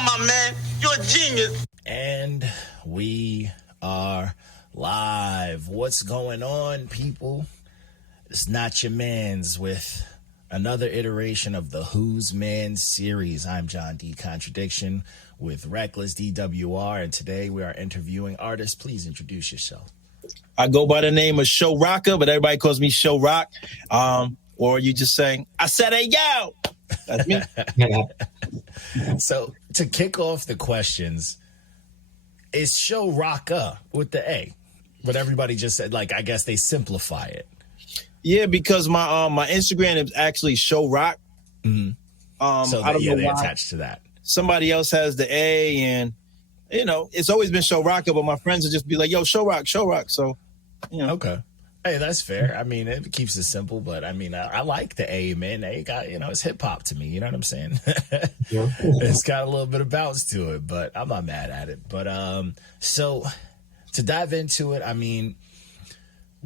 job, my man. You're a genius. And we are live. What's going on, people? It's NotYaManz with another iteration of the Who's Manz series. I'm John D. Contradiction with RecklessDWR, and today we are interviewing artists. Please introduce yourself. I go by the name of Showrocka, but everybody calls me Showrock. Or you just saying, I said, hey, yo. That's me. So to kick off the questions, is Showrocka with the A? But everybody just said, like, I guess they simplify it. Yeah, because my Instagram is actually Showrock. Mm-hmm. So I don't know they why. attached to that. Somebody else has the A, and you know, it's always been Showrocka, but my friends would just be like, yo, Showrock. So, you know. Okay. Hey, that's fair. I mean, it keeps it simple, but I mean, I like the A, man. A got, it's hip hop to me. You know what I'm saying? It's got a little bit of bounce to it, but I'm not mad at it. But so to dive into it, I mean,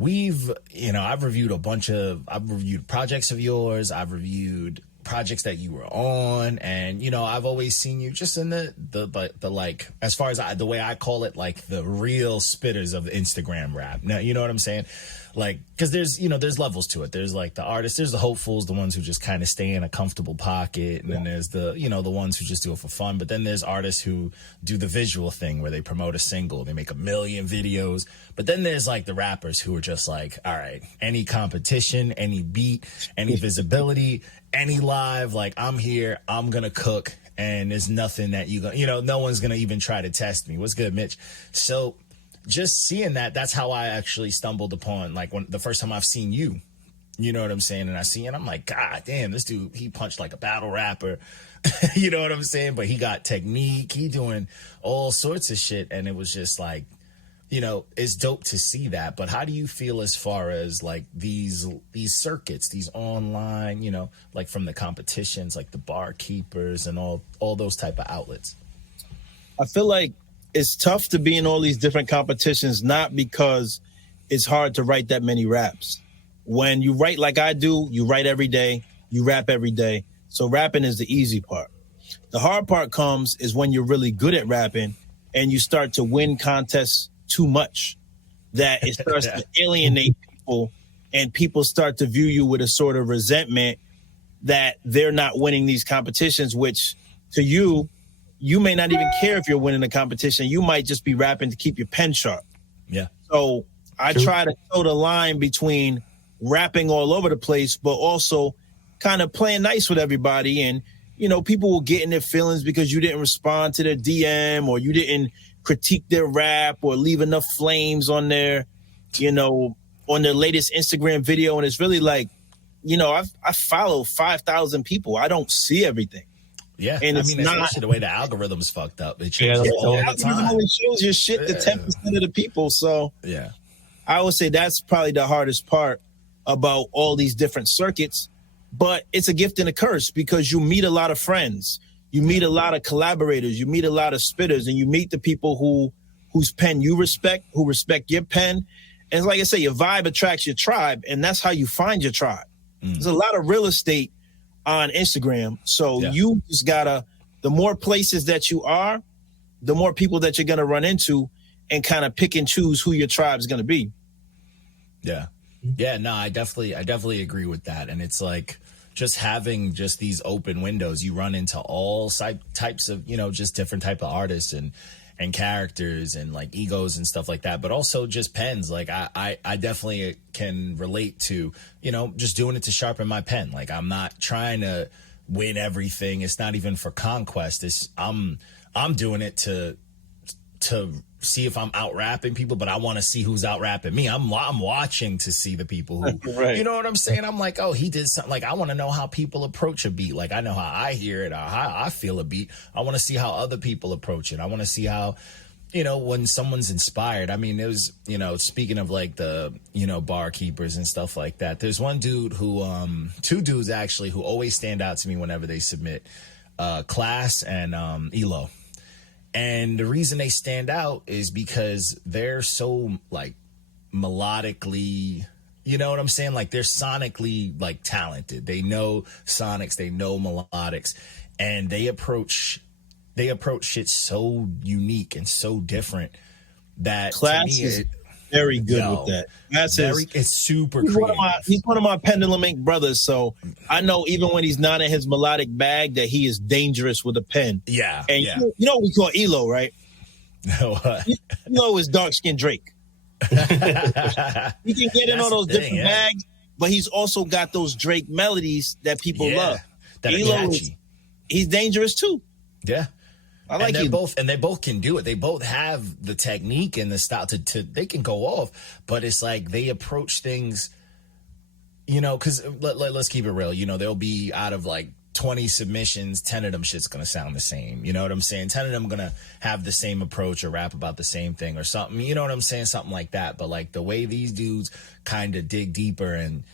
I've reviewed projects of yours. I've reviewed projects that you were on, and I've always seen you just in the like, as far as the way I call it, like the real spitters of Instagram rap. Now, you know what I'm saying? Like, because there's levels to it. There's like the artists, there's the hopefuls, the ones who just kind of stay in a comfortable pocket, and then there's the ones who just do it for fun. But then there's artists who do the visual thing where they promote a single, they make 1 million videos. But then there's like the rappers who are just like, all right, any competition, any beat, any visibility, any live, like, I'm here, I'm gonna cook, and there's nothing that no one's gonna even try to test me. What's good, Mitch? So just seeing that's how I actually stumbled upon, like, when the first time I've seen you, you know what I'm saying? And I'm like, God damn, this dude, he punched like a battle rapper. You know what I'm saying? But he got technique, he doing all sorts of shit, and it was just like, it's dope to see that. But how do you feel as far as like these circuits, these online, like from the competitions, like the barkeepers and all those type of outlets? I feel like it's tough to be in all these different competitions, not because it's hard to write that many raps. When you write like I do, you write every day, you rap every day. So rapping is the easy part. The hard part comes is when you're really good at rapping and you start to win contests too much, that it starts to alienate people, and people start to view you with a sort of resentment that they're not winning these competitions, which to you may not even care if you're winning the competition. You might just be rapping to keep your pen sharp. Yeah. So I try to toe the line between rapping all over the place, but also kind of playing nice with everybody. And, people will get in their feelings because you didn't respond to their DM, or you didn't critique their rap or leave enough flames on their, on their latest Instagram video. And it's really like, I follow 5,000 people. I don't see everything. Yeah, and it's especially the way the algorithm's fucked up. It changes all the time. It only shows your shit to 10% of the people. So yeah, I would say that's probably the hardest part about all these different circuits. But it's a gift and a curse, because you meet a lot of friends, you meet a lot of collaborators, you meet a lot of spitters, and you meet the people whose pen you respect, who respect your pen. And it's like I say, your vibe attracts your tribe, and that's how you find your tribe. There's a lot of real estate on Instagram. So you just gotta, the more places that you are, the more people that you're gonna run into, and kind of pick and choose who your tribe is gonna be. Yeah. Yeah, no, I definitely agree with that. And it's like just having just these open windows, you run into all types of, just different type of artists and characters and like egos and stuff like that, but also just pens. Like I definitely can relate to, just doing it to sharpen my pen. Like, I'm not trying to win everything. It's not even for conquest. I'm doing it to see if I'm out rapping people, but I want to see who's out rapping me. I'm watching to see the people who, right. You know what I'm saying? I'm like, oh, he did something. Like, I want to know how people approach a beat. Like, I know how I hear it, or how I feel a beat. I want to see how other people approach it. I want to see how, when someone's inspired. I mean, it was, speaking of like the, barkeepers and stuff like that. There's one dude who, two dudes actually, who always stand out to me whenever they submit, Class and Elo. And the reason they stand out is because they're so like melodically, you know what I'm saying? Like, they're sonically like talented. They know sonics, they know melodics, and they approach they approach shit so unique and so different that Class to me, is very good with that. Class it's super he's creative. He's one of my Pendulum Ink brothers, so I know even when he's not in his melodic bag that he is dangerous with a pen. Yeah. And you know what we call Elo, right? Elo is dark-skinned Drake. He can get in all those different bags, but he's also got those Drake melodies that people love. Elo he's dangerous too. Yeah. I like and they both can do it. They both have the technique and the style to they can go off, but it's like they approach things, you know, because let's keep it real. You know, they'll be out of like 20 submissions, 10 of them shit's gonna sound the same. You know what I'm saying? 10 of them gonna have the same approach or rap about the same thing or something. You know what I'm saying? Something like that. But like the way these dudes kind of dig deeper, and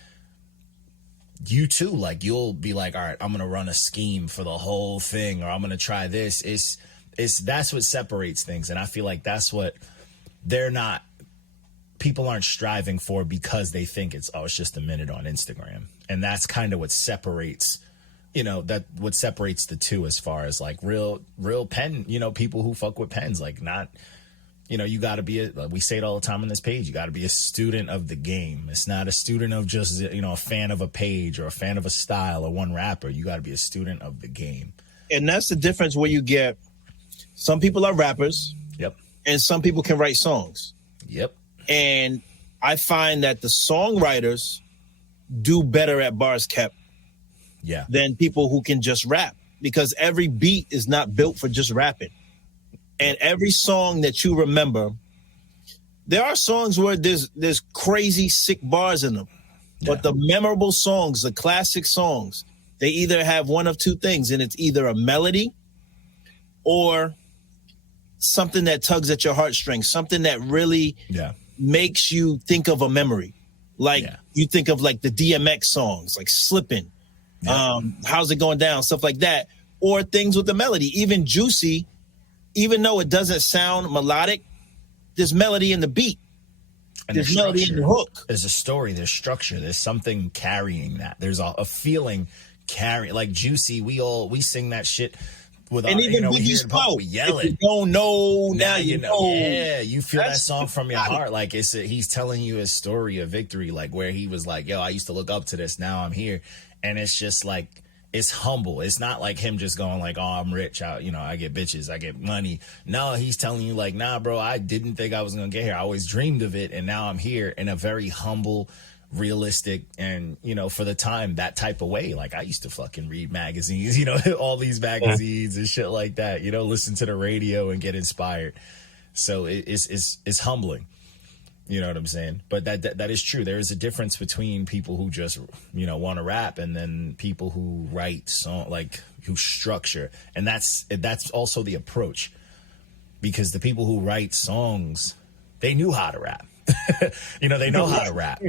you too, like you'll be like, all right, I'm gonna run a scheme for the whole thing, or I'm gonna try this. It's that's what separates things, and I feel like that's what people aren't striving for because they think it's just a minute on Instagram, and that's kind of what separates, you know, what separates the two as far as like real pen, you know, people who fuck with pens, like not. You know, you got to be we say it all the time on this page, you got to be a student of the game. It's not a student of just, you know, a fan of a page or a fan of a style or one rapper. You got to be a student of the game. And that's the difference where you get some people are rappers. Yep. And some people can write songs. Yep. And I find that the songwriters do better at bars kept than people who can just rap, because every beat is not built for just rapping. And every song that you remember, there are songs where there's crazy sick bars in them. But the memorable songs, the classic songs, they either have one of two things, and it's either a melody or something that tugs at your heartstrings, something that really makes you think of a memory. Like you think of like the DMX songs, like Slippin', How's It Going Down, stuff like that, or things with the melody. Even Juicy, even though it doesn't sound melodic, there's melody in the beat. And there's melody in the hook. There's a story, there's structure, there's something carrying that. There's a feeling carrying, like Juicy, we sing that shit with our, you know, we hear it, we yell it. If you don't know, now you know. Yeah, you feel that song from your heart. Like he's telling you a story of victory, like where he was like, yo, I used to look up to this, now I'm here. And it's just like, it's humble. It's not like him just going like, oh, I'm rich. I get bitches. I get money. No, he's telling you like, nah, bro, I didn't think I was going to get here. I always dreamed of it. And now I'm here, in a very humble, realistic, and, you know, for the time, that type of way. Like I used to fucking read magazines, you know, all these magazines and shit like that, you know, listen to the radio and get inspired. So it's humbling. You know what I'm saying? But that is true. There is a difference between people who just, you know, want to rap and then people who write song, like who structure. And that's also the approach, because the people who write songs, they knew how to rap. You know, they know how to rap.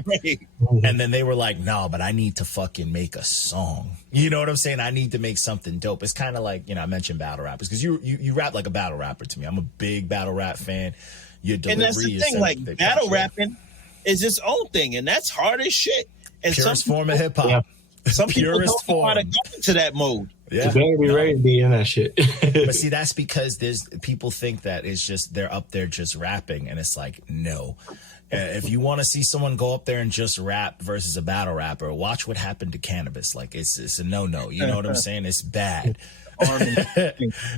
And then they were like, no, but I need to fucking make a song. You know what I'm saying? I need to make something dope. It's kind of like, you know, I mentioned battle rappers because you rap like a battle rapper to me. I'm a big battle rap fan. Your delivery, and that's the thing, like battle rapping is its own thing, and that's hard as shit. And purest form of hip hop. Yeah. Some people don't know how to go into that mode. Yeah, you better be ready to be in that shit. But see, that's because people think that it's just they're up there just rapping, and it's like, no. If you want to see someone go up there and just rap versus a battle rapper, watch what happened to Cannabis. Like it's a no. You know what I'm saying? It's bad.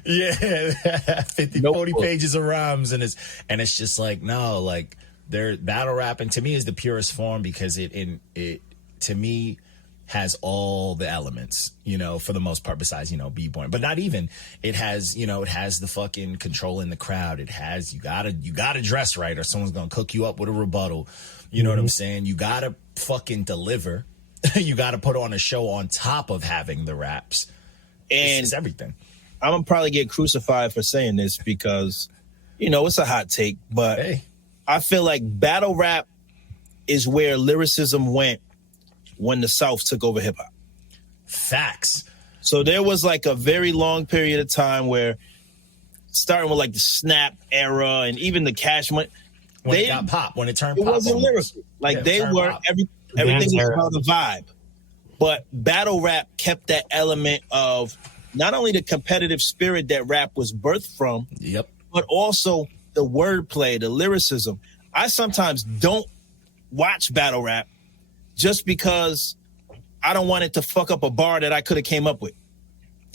Yeah, 40 pages of rhymes, and it's just like, no, like their battle rapping to me is the purest form, because it to me has all the elements, you know, for the most part, besides, you know, b-boy, but not even. It has, you know, it has the fucking controlling the crowd. It has, you gotta dress right, or someone's gonna cook you up with a rebuttal. You know what I'm saying? You gotta fucking deliver. You gotta put on a show on top of having the raps. And it's everything. I'm gonna probably get crucified for saying this because, you know, it's a hot take, but hey, I feel like battle rap is where lyricism went when the South took over hip hop. Facts. So there was like a very long period of time where, starting with like the Snap era and even the Cash Money, when it got pop, when it turned pop, it wasn't lyrical. Like they were everything was about the vibe. But battle rap kept that element of not only the competitive spirit that rap was birthed from, Yep. but also the wordplay, the lyricism. I sometimes don't watch battle rap just because I don't want it to fuck up a bar that I could have came up with.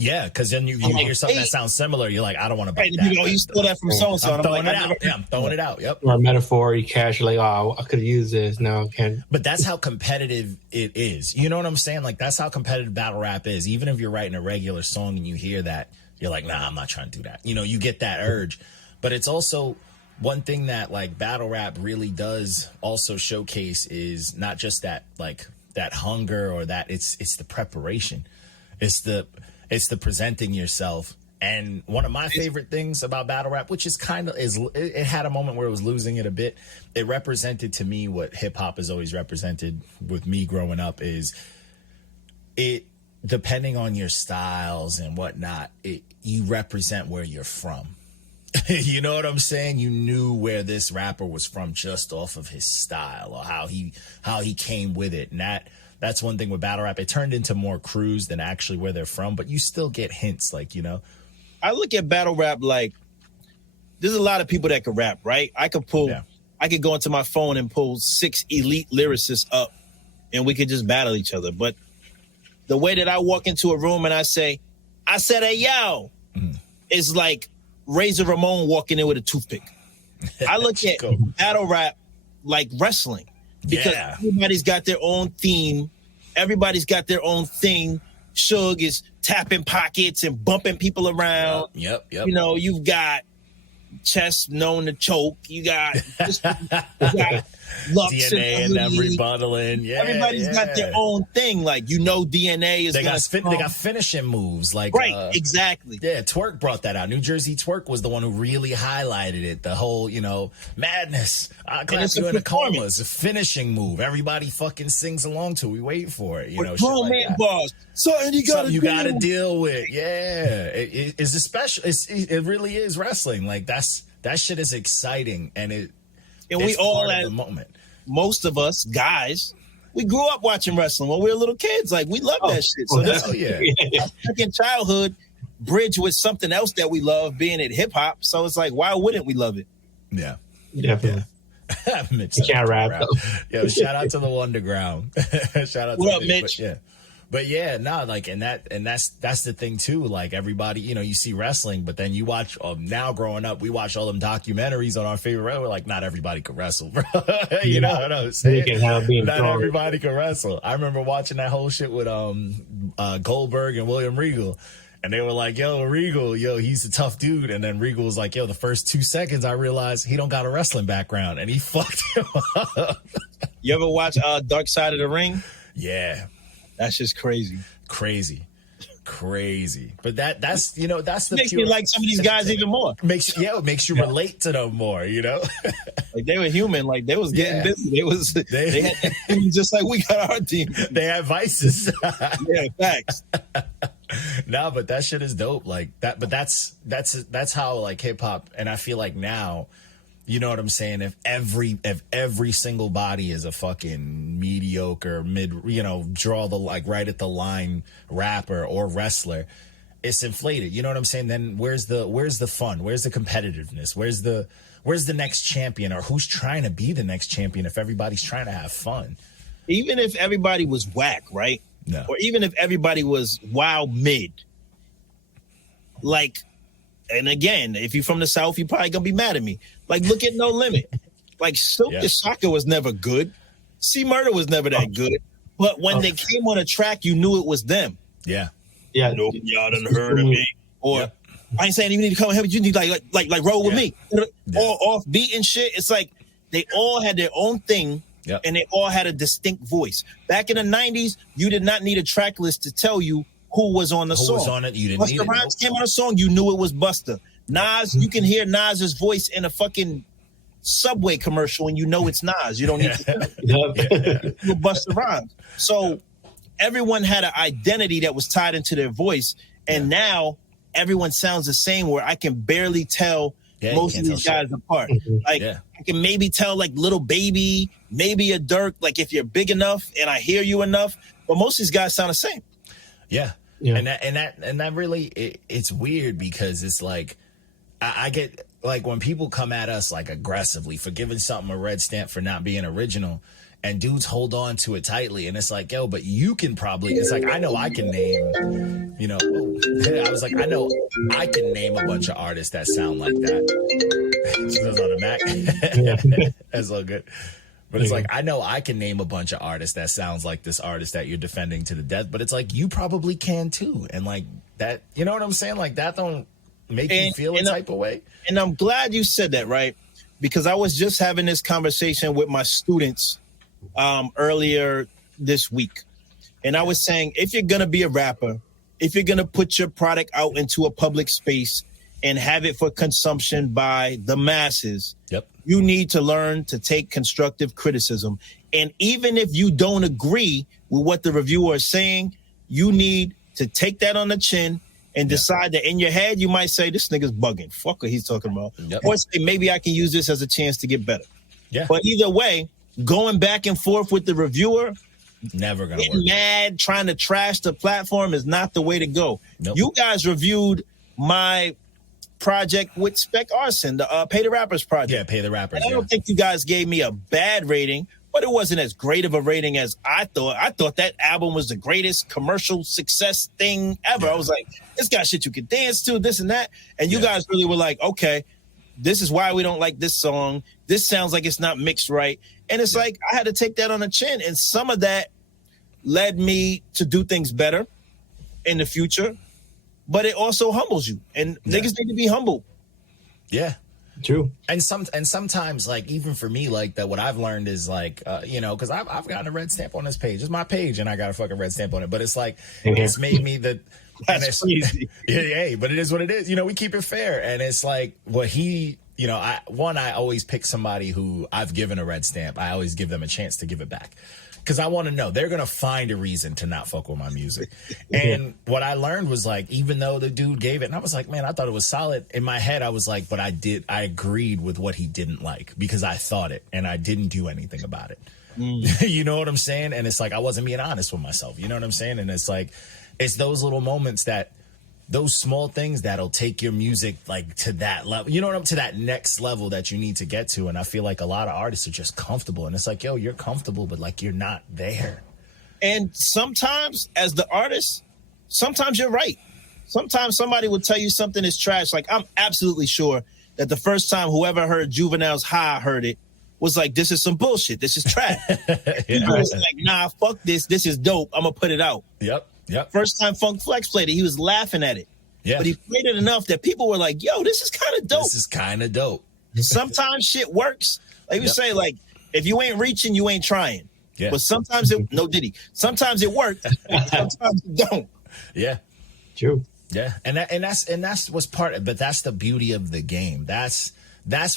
Yeah, because then you hear something that sounds similar. You're like, I don't want to bite Right, that. you stole that from so-and-so. I'm throwing it out. Yeah, I'm throwing it out. Yep. Or a metaphor, you casually, oh, I could have used this. No, I can't. But that's how competitive it is. You know what I'm saying? Like, that's how competitive battle rap is. Even if you're writing a regular song and you hear that, you're like, nah, I'm not trying to do that. You know, you get that urge. But it's also one thing that, like, battle rap really does also showcase is not just that, like, that hunger or that it's the preparation. It's the presenting yourself. And one of my favorite things about battle rap, which is it had a moment where it was losing it a bit. It represented to me what hip hop has always represented with me growing up is it, depending on your styles and whatnot, you represent where you're from. You know what I'm saying? You knew where this rapper was from just off of his style or how he came with it. And that's one thing with battle rap. It turned into more crews than actually where they're from, but you still get hints, like, you know. I look at battle rap like there's a lot of people that can rap, right? I could go into my phone and pull 6 elite lyricists up and we could just battle each other. But the way that I walk into a room and I said, hey, yo, is like Razor Ramon walking in with a toothpick. I look at battle rap like wrestling. Because everybody's got their own theme. Everybody's got their own thing. Suge is tapping pockets and bumping people around. Yep. You know, you've got Chess known to choke. You got Lux DNA and them rebuttaling. Yeah, everybody's got their own thing. Like, you know, DNA is they got finishing moves. Like, right, exactly. Yeah, Twerk brought that out. New Jersey Twerk was the one who really highlighted it. The whole, you know, madness. I clap you in a coma. It's a finishing move. Everybody fucking sings along to. We wait for it. You know, shit like that. Bars. Something you gotta deal with. Yeah, it's a special. It really is wrestling. Like, that shit is exciting, and we all at the moment. Most of us guys, we grew up watching wrestling when we were little kids. Like, we love that shit. So this fucking childhood bridge with something else that we love, being it hip hop. So it's like, why wouldn't we love it? Yeah, definitely. Mitch, you can't rap though. Yo, shout out to the Underground. Shout out. What to up, Mitch? But yeah, no, like, and that's the thing too. Like, everybody, you know, you see wrestling, but then you watch. Now, growing up, we watch all them documentaries on our favorite. We're like, not everybody can wrestle, bro. You know what I'm saying? Not everybody can wrestle. I remember watching that whole shit with Goldberg and William Regal, and they were like, "Yo, Regal, he's a tough dude." And then Regal was like, "Yo, the first 2 seconds, I realized he don't got a wrestling background," and he fucked him up. You ever watch Dark Side of the Ring? Yeah. That's just crazy. But that's the makes me like some of these guys even more. It makes you relate to them more, you know. Like, they were human, like they was getting busy. They had teams just like we got our team. They had vices. Yeah, facts. No, but that shit is dope. Like that, but that's how, like, hip hop, and I feel like now, you know what I'm saying? If every single body is a fucking mediocre draw the, like, right at the line rapper or wrestler, it's inflated. You know what I'm saying? Then where's the fun? Where's the competitiveness? Where's the next champion, or who's trying to be the next champion if everybody's trying to have fun? Even if everybody was whack, right? No. Or even if everybody was wild mid, like. And again, if you're from the South, you're probably gonna be mad at me. Like, look at No Limit. Like, Silk the Shocker was never good. C Murder was never that good. But when they came on a track, you knew it was them. Yeah. Yeah. No, y'all done heard of me. Or I ain't saying you need to come here, but you need like roll with me. Or off beat and shit. It's like they all had their own thing. Yep. And they all had a distinct voice. Back in the 90s, you did not need a track list to tell you who was on the song. Who was on it? You didn't need it. Busta Rhymes came on a song, you knew it was Busta. Nas, you can hear Nas's voice in a fucking Subway commercial and you know it's Nas. You don't need to with Busta Rhymes. So everyone had an identity that was tied into their voice. And now everyone sounds the same, where I can barely tell most of these guys apart. Like, I can maybe tell, like, Little Baby, maybe a Dirk, like, if you're big enough and I hear you enough. But most of these guys sound the same. Yeah. Yeah. And that really, it's weird because it's like, I get like when people come at us like aggressively for giving something a red stamp for not being original, and dudes hold on to it tightly, and it's like, yo, but you can probably, it's like, I know I can name, you know, I was like, I know I can name a bunch of artists that sound like that. She was on the Mac. That's all good. But it's like, I know I can name a bunch of artists that sounds like this artist that you're defending to the death, but it's like, you probably can too. And like that, you know what I'm saying? Like that don't make you feel a type of way. And I'm glad you said that, right? Because I was just having this conversation with my students earlier this week. And I was saying, if you're going to be a rapper, if you're going to put your product out into a public space and have it for consumption by the masses, you need to learn to take constructive criticism. And even if you don't agree with what the reviewer is saying, you need to take that on the chin and decide that in your head, you might say, this nigga's bugging. Fuck what he's talking about. Or say, maybe I can use this as a chance to get better. But either way, going back and forth with the reviewer, never gonna getting work. mad, trying to trash the platform is not the way to go. You guys reviewed my project with Spec Arson, the Pay the Rappers project. Yeah, Pay the Rappers. And I don't think you guys gave me a bad rating, but it wasn't as great of a rating as I thought. I thought that album was the greatest commercial success thing ever. I was like, this got shit you can dance to, this and that. And you guys really were like, okay, this is why we don't like this song. This sounds like it's not mixed right. And it's like, I had to take that on the chin. And some of that led me to do things better in the future. But it also humbles you. And niggas need to be humble. Yeah. True. And sometimes, like, even for me, like, that what I've learned is, like, you know, because I've gotten a red stamp on this page. It's my page, and I got a fucking red stamp on it. But it's like, it's made me the... That's crazy. Yeah, but it is what it is. You know, we keep it fair. And it's like, what he... You know, I always pick somebody who I've given a red stamp. I always give them a chance to give it back. Because I want to know they're going to find a reason to not fuck with my music. And what I learned was, like, even though the dude gave it, and I was like, man, I thought it was solid. In my head, I was like, but I agreed with what he didn't like because I thought it and I didn't do anything about it. You know what I'm saying? And it's like, I wasn't being honest with myself. You know what I'm saying? And it's like, it's those little moments that, those small things that'll take your music like to that level, you know what I'm, to that next level that you need to get to. And I feel like a lot of artists are just comfortable, and it's like, yo, you're comfortable, but like you're not there. And sometimes as the artist, sometimes you're right. Sometimes somebody will tell you something is trash. Like, I'm absolutely sure that the first time whoever heard Juvenile's High heard it was like, this is some bullshit. This is trash. He was like, nah, fuck this. This is dope. I'm gonna put it out. Yep. First time Funk Flex played it, he was laughing at it. But he played it enough that people were like, yo, this is kind of dope. This is kind of dope. Sometimes shit works. Like we say, like, if you ain't reaching, you ain't trying. But sometimes it, no Diddy. Sometimes it works. Sometimes it don't. Yeah. True. Yeah. And that's what's part of, but that's the beauty of the game. That's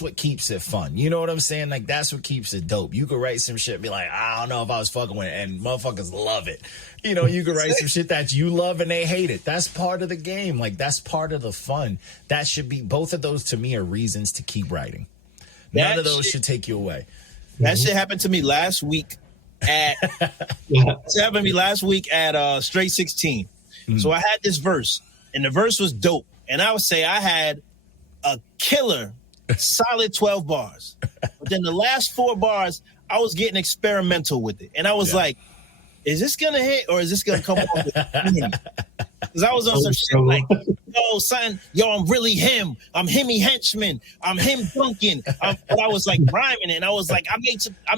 what keeps it fun. You know what I'm saying? Like, that's what keeps it dope. You could write some shit and be like, I don't know if I was fucking with it, and motherfuckers love it. You know, you could write some shit that you love and they hate it. That's part of the game. Like, that's part of the fun. That should be, both of those to me are reasons to keep writing. None of those should take you away. That shit happened to me last week at Straight 16. So I had this verse, and the verse was dope. And I would say I had a killer solid 12 bars. But then the last 4 bars, I was getting experimental with it. And I was like, is this going to hit or is this going to come off? Because I was on some shit like, yo, son, I'm really him. I'm Himmy Henchman. I'm him Duncan. But I was like rhyming it. And I was like, I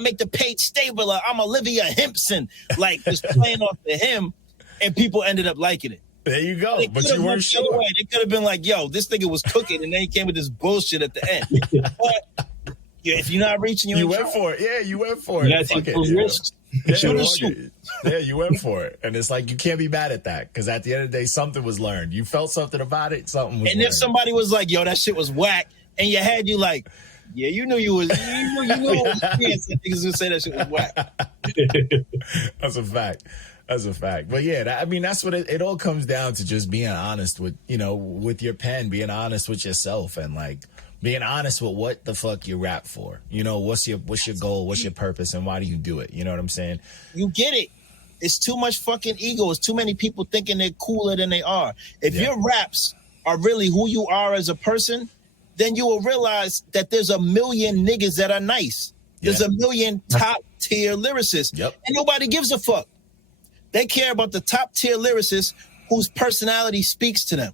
make the page stabler. I'm Olivia Hempson. Like, just playing off the him. And people ended up liking it. There you go. But you weren't sure. They could have been like, yo, this nigga was cooking, and then he came with this bullshit at the end. But if you're not reaching, you went for it. Yeah, you went for it. Yeah, you went for it. And it's like, you can't be mad at that, because at the end of the day, something was learned. You felt something about it, something was learned. And if somebody was like, yo, that shit was whack, and you had you like, yeah, you knew you niggas would say that shit was whack. That's a fact. That's a fact. But yeah, I mean, that's what it all comes down to, just being honest with, you know, with your pen, being honest with yourself, and like being honest with what the fuck you rap for. You know, what's your goal, what's your purpose, and why do you do it? You know what I'm saying? You get it. It's too much fucking ego. It's too many people thinking they're cooler than they are. If your raps are really who you are as a person, then you will realize that there's a million niggas that are nice. There's a million top tier lyricists. And nobody gives a fuck. They care about the top tier lyricists whose personality speaks to them.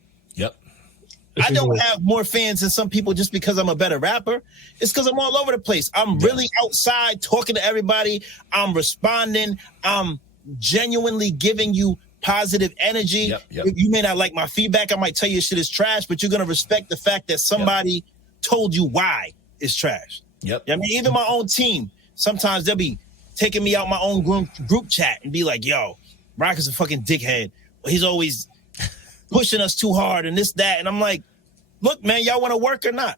I don't have more fans than some people just because I'm a better rapper. It's because I'm all over the place. I'm really outside talking to everybody. I'm responding. I'm genuinely giving you positive energy. You may not like my feedback. I might tell you shit is trash, but you're going to respect the fact that somebody told you why it's trash. I mean, even my own team, sometimes they'll be taking me out my own group chat and be like, yo, Rock is a fucking dickhead. He's always pushing us too hard and this, that. And I'm like, look, man, y'all want to work or not?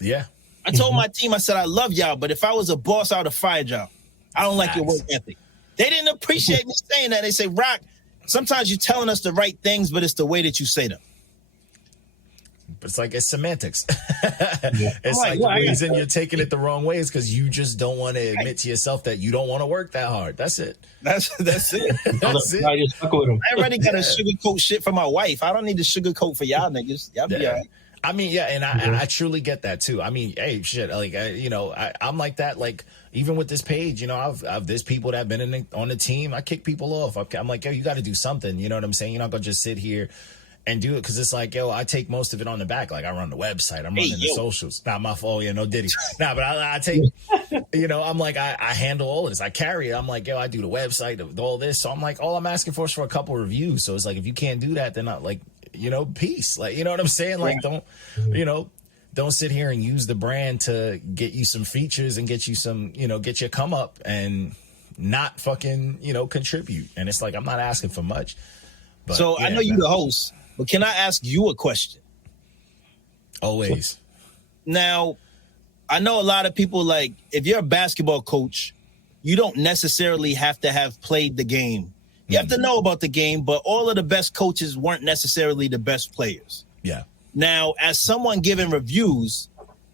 I told my team, I said, I love y'all, but if I was a boss, I would have fired y'all. I don't like your work ethic. They didn't appreciate me saying that. They say, Rock, sometimes you're telling us the right things, but it's the way that you say them. But it's like, it's semantics. It's like the reason you're taking it the wrong way is because you just don't want to admit to yourself that you don't want to work that hard. That's it. That's it. That's it. I just fuck with him. I already got a sugarcoat shit for my wife. I don't need to sugarcoat for y'all niggas. Y'all be all right. I mean, and I truly get that too. I mean, hey, shit, like, I'm like that. Like, even with this page, I've there's people that have been on the team. I kick people off. I'm like, yo, you got to do something. You know what I'm saying? You're not gonna just sit here and do it because it's like, yo, I take most of it on the back. Like, I run the website, I'm running the socials. Not my fault, no Diddy. Nah, but I take, I'm like, I handle all this. I carry it. I'm like, yo, I do the website, all this. So I'm like, all I'm asking for is for a couple reviews. So it's like, if you can't do that, then not like, peace. Like, you know what I'm saying? Like, don't sit here and use the brand to get you some features and get you some, get your come up and not fucking, contribute. And it's like, I'm not asking for much. But, so I know you're the host, but can I ask you a question? Always. Now, I know a lot of people, like, if you're a basketball coach, you don't necessarily have to have played the game. You have to know about the game, but all of the best coaches weren't necessarily the best players. Now, as someone giving reviews,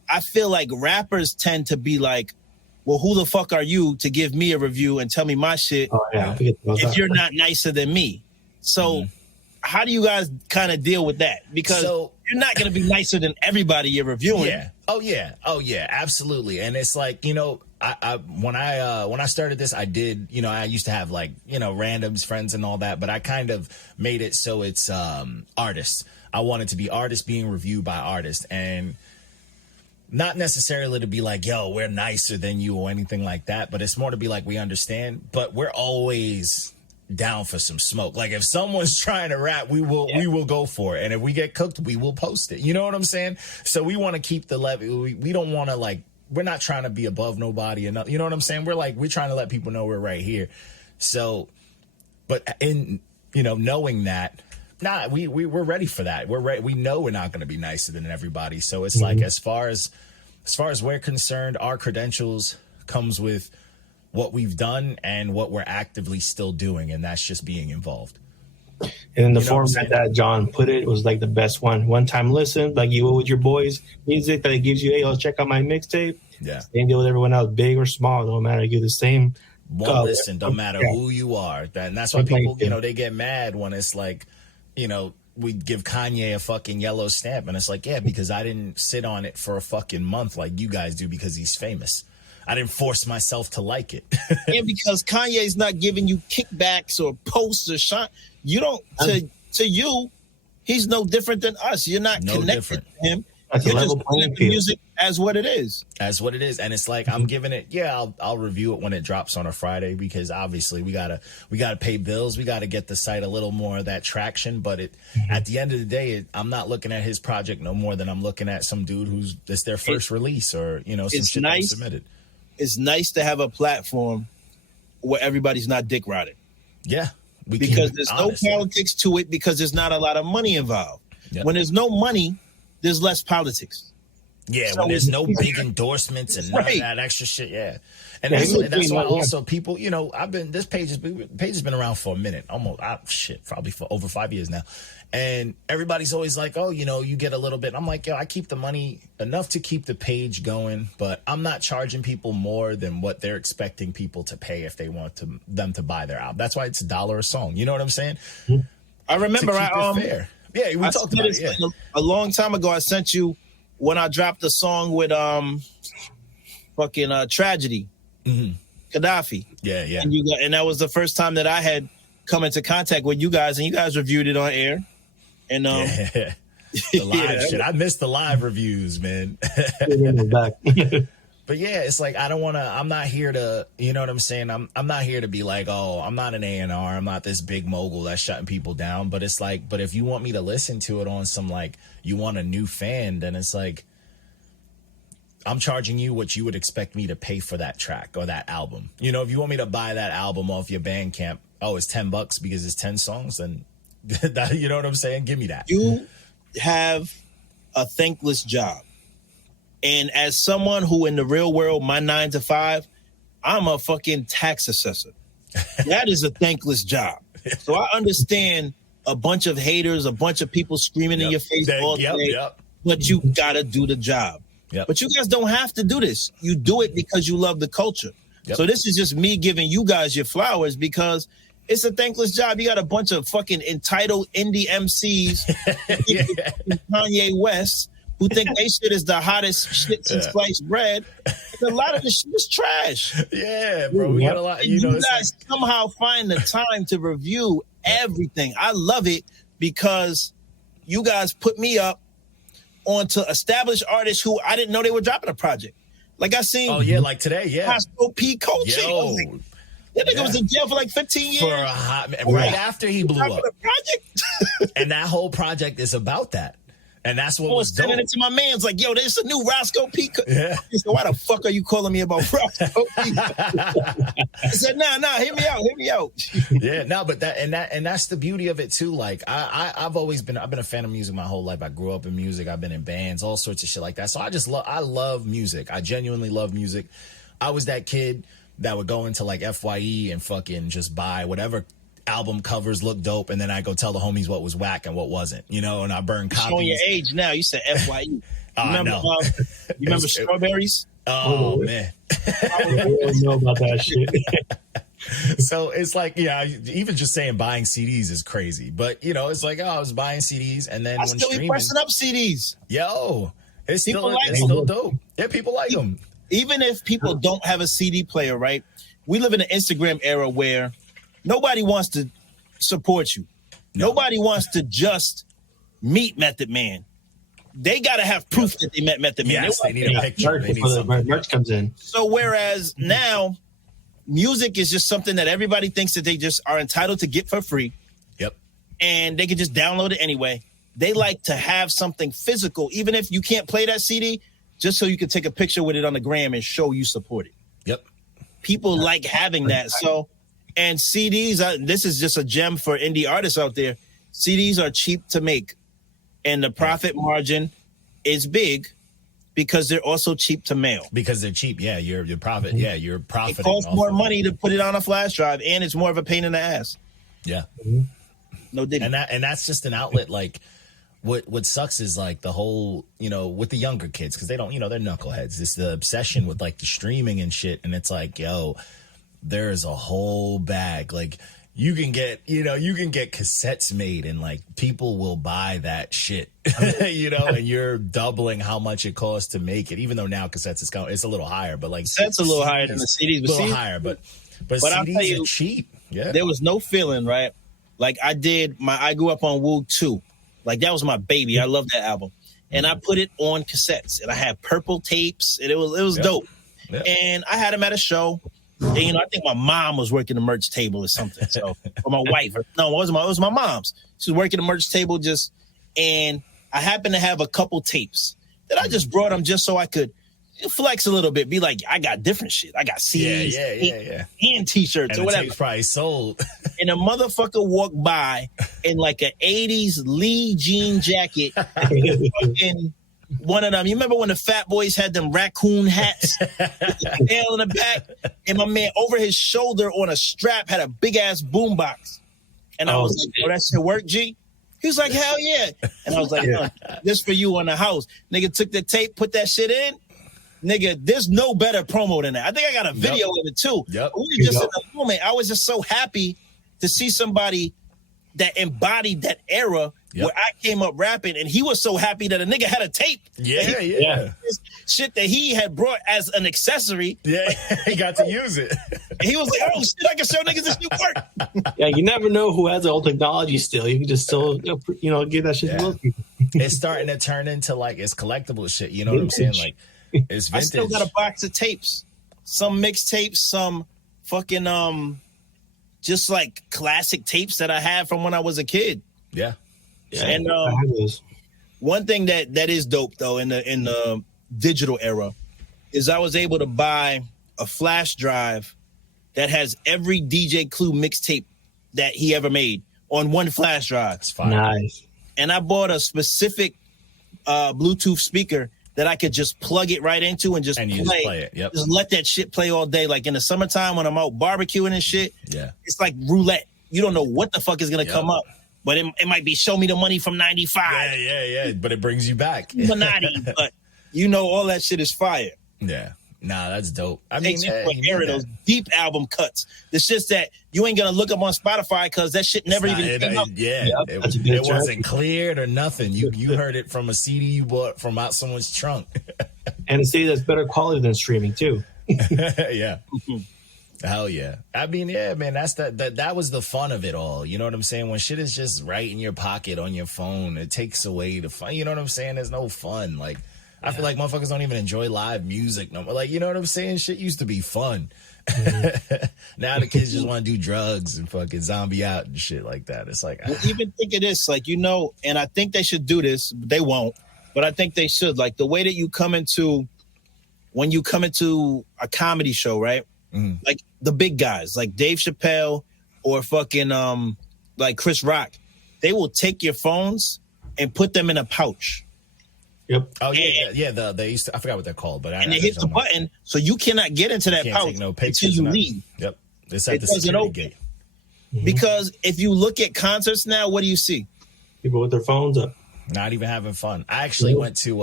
I feel like rappers tend to be like, well, who the fuck are you to give me a review and tell me my shit if you're not nicer than me? So how do you guys kind of deal with that? Because you're not going to be nicer than everybody you're reviewing. Oh, yeah, absolutely. And it's like, when I started this, I did, I used to have like, randoms, friends and all that, but I kind of made it so it's artists. I wanted to be artists being reviewed by artists, and not necessarily to be like, yo, we're nicer than you or anything like that, but it's more to be like, we understand, but we're always down for some smoke. Like, if someone's trying to rap, we will go for it. And if we get cooked, we will post it. You know what I'm saying? So we want to keep the level. We don't want to, like, we're not trying to be above nobody. And you know what I'm saying? We're trying to let people know we're right here. So, but in, knowing that, we're ready for that. We're ready. We know we're not going to be nicer than everybody. So it's like, as far as we're concerned, our credentials comes with what we've done and what we're actively still doing, and that's just being involved. And then the format that John put it was like the best one time listen, like you will with your boys music that it gives you, hey, I'll check out my mixtape. Same deal with everyone else, big or small, no matter, you the same one listen, don't matter who you are. And that's why people, they get mad when it's like, we give Kanye a fucking yellow stamp, and it's like, yeah, because I didn't sit on it for a fucking month like you guys do because he's famous. I didn't force myself to like it. And because Kanye's not giving you kickbacks or posts or shot, you don't, to you, he's no different than us. You're not connected to him. You're just playing the music as what it is. As what it is. And it's like, I'm giving it, I'll review it when it drops on a Friday, because obviously we gotta pay bills. We gotta get the site a little more of that traction. But at the end of the day, I'm not looking at his project no more than I'm looking at some dude it's their first release, or, some shit that was submitted. It's nice to have a platform where everybody's not dick riding. Yeah. Because there's no politics to it, because there's not a lot of money involved. When there's no money, there's less politics. Yeah, So when there's no big endorsements and none of that extra shit. Yeah. And that's why also people, you know, this page has been around for a minute, almost, probably for over 5 years now. And everybody's always like, oh, you know, you get a little bit. I'm like, yo, I keep the money enough to keep the page going, but I'm not charging people more than what they're expecting people to pay if they want them to buy their album. That's why it's $1 a song. You know what I'm saying? I remember fair. Yeah, we talked about it. Yeah. A long time ago, I sent you when I dropped the song with Tragedy, Gaddafi. Yeah. And that was the first time that I had come into contact with you guys, and you guys reviewed it on air. And the live shit. I missed the live reviews, man. But yeah, it's like I'm not here to, you know what I'm saying? I'm not here to be like, oh, I'm not an A&R, I'm not this big mogul that's shutting people down. But it's like, but if you want me to listen to it on some, like, you want a new fan, then it's like, I'm charging you what you would expect me to pay for that track or that album. You know, if you want me to buy that album off your Bandcamp, oh, it's $10 because it's 10 songs, then you know what I'm saying? Give me that. You have a thankless job. And as someone who in the real world, my 9 to 5, I'm a fucking tax assessor. That is a thankless job. So I understand a bunch of haters, a bunch of people screaming in your face all day, but you gotta do the job. But you guys don't have to do this. You do it because you love the culture. So this is just me giving you guys your flowers because it's a thankless job. You got a bunch of fucking entitled indie MCs, Kanye West, who think they shit is the hottest shit since sliced bread. And a lot of the shit is trash. Yeah, bro. We got a lot. You guys somehow find the time to review everything. I love it because you guys put me up onto established artists who I didn't know they were dropping a project. Like I seen. Oh yeah, like today. Yeah. Roscoe P. Coaching. That nigga was in jail for like 15 years. For a hot minute. Right after he blew up. Project. And that whole project is about that. And that's what was sending it to my man's like, yo, there's a new Roscoe P. He said, why the fuck are you calling me about Roscoe P? I said, nah, hear me out. Yeah, no, but that's the beauty of it too. Like I've been a fan of music my whole life. I grew up in music. I've been in bands, all sorts of shit like that. So I love music. I genuinely love music. I was that kid that would go into like FYE and fucking just buy whatever album covers look dope, and then I go tell the homies what was whack and what wasn't, you know, and I burn copies. Showing your age now. You said FYE. You remember Strawberries? Oh, man. I don't know about that shit. So it's like, yeah, even just saying buying CDs is crazy. But, you know, it's like, I was buying CDs, and then I when still be pressing up CDs. Yo, it's still dope. Yeah, people like them. Even if people don't have a CD player, right? We live in an Instagram era where nobody wants to support you. No. Nobody wants to just meet Method Man. They got to have proof that they met Method Man. Yes, they need a picture. Merch comes in. So whereas now, music is just something that everybody thinks that they just are entitled to get for free. Yep. And they can just download it anyway. They like to have something physical, even if you can't play that CD, just so you can take a picture with it on the gram and show you support it. Yep. People like having that. So, and CDs, this is just a gem for indie artists out there. CDs are cheap to make, and the profit margin is big because they're also cheap to mail. Because they're cheap, yeah. Your profit, yeah. You're profiting. It costs more money to put it on a flash drive, and it's more of a pain in the ass. Yeah. No diddy. And that's just an outlet. Like, what sucks is like the whole, you know, with the younger kids, because they don't, you know, they're knuckleheads. It's the obsession with like the streaming and shit, and it's like, yo, there's a whole bag. Like, you can get cassettes made, and like people will buy that shit, you know, and you're doubling how much it costs to make it. Even though now cassettes it's a little higher, but like cassettes a little higher than the CDs, but a little higher, but CDs are cheap. Yeah, there was no feeling, right? Like I grew up on Woo 2. Like that was my baby. I love that album, and I put it on cassettes, and I had purple tapes, and it was dope. Yep. And I had them at a show. And, you know, I think my mom was working the merch table or something. So, or my wife. No, it was my mom's. She was working the merch table and I happened to have a couple tapes that I just brought them just so I could flex a little bit. Be like, I got different shit. I got CDs, and T-shirts, and or whatever. The tapes probably sold. And a motherfucker walked by in like an 80s Lee jean jacket, fucking one of them. You remember when the Fat Boys had them raccoon hats with the tail in the back? And my man over his shoulder on a strap had a big ass boombox. And I was like, "Oh, that shit work, G?" He was like, "Hell yeah!" And I was like, "This for you on the house." Nigga took the tape, put that shit in. Nigga, there's no better promo than that. I think I got a video of it too. Yep. We were just in the moment. I was just so happy to see somebody that embodied that era where I came up rapping, and he was so happy that a nigga had a tape. Yeah. Shit that he had brought as an accessory. Yeah, he got to use it. And he was like, "Oh shit, I can show niggas this new work." Yeah, you never know who has the old technology still. You can just still, give that shit to those people. It's starting to turn into like it's collectible shit. You know what I'm saying? Like it's vintage. I still got a box of tapes, some mixtapes, some fucking just like classic tapes that I had from when I was a kid. Yeah. And one thing that is dope though in the digital era is I was able to buy a flash drive that has every DJ Clue mixtape that he ever made on one flash drive. It's fine. Nice. And I bought a specific Bluetooth speaker that I could just plug it right into and just play it. Yep. Just let that shit play all day. Like in the summertime when I'm out barbecuing and shit. Yeah. It's like roulette. You don't know what the fuck is gonna come up. But it might be Show Me the Money from 95. Yeah. But it brings you back. Illuminati, but all that shit is fire. Yeah. Nah, that's dope. I mean, those deep album cuts. It's just that you ain't gonna look up on Spotify because that shit never even came up. Yeah, it wasn't cleared or nothing. You heard it from a CD you bought from out someone's trunk. And a CD that's better quality than streaming too. Yeah. Hell yeah. I mean, yeah, man, that was the fun of it all. You know what I'm saying? When shit is just right in your pocket on your phone, it takes away the fun. You know what I'm saying? There's no fun. Like, I feel like motherfuckers don't even enjoy live music no more. Like, you know what I'm saying? Shit used to be fun. Now the kids just want to do drugs and fucking zombie out and shit like that. It's like, even think of this, like, and I think they should do this, but they won't. But I think they should. Like the way that when you come into a comedy show, right? Like the big guys, like Dave Chappelle or fucking like Chris Rock, they will take your phones and put them in a pouch. Yep. Oh yeah. They used to, I forgot what they're called, but they hit the button, so you cannot get into that pouch until you leave. Yep. It doesn't open. Gate. Because if you look at concerts now, what do you see? People with their phones up, not even having fun. I actually went to.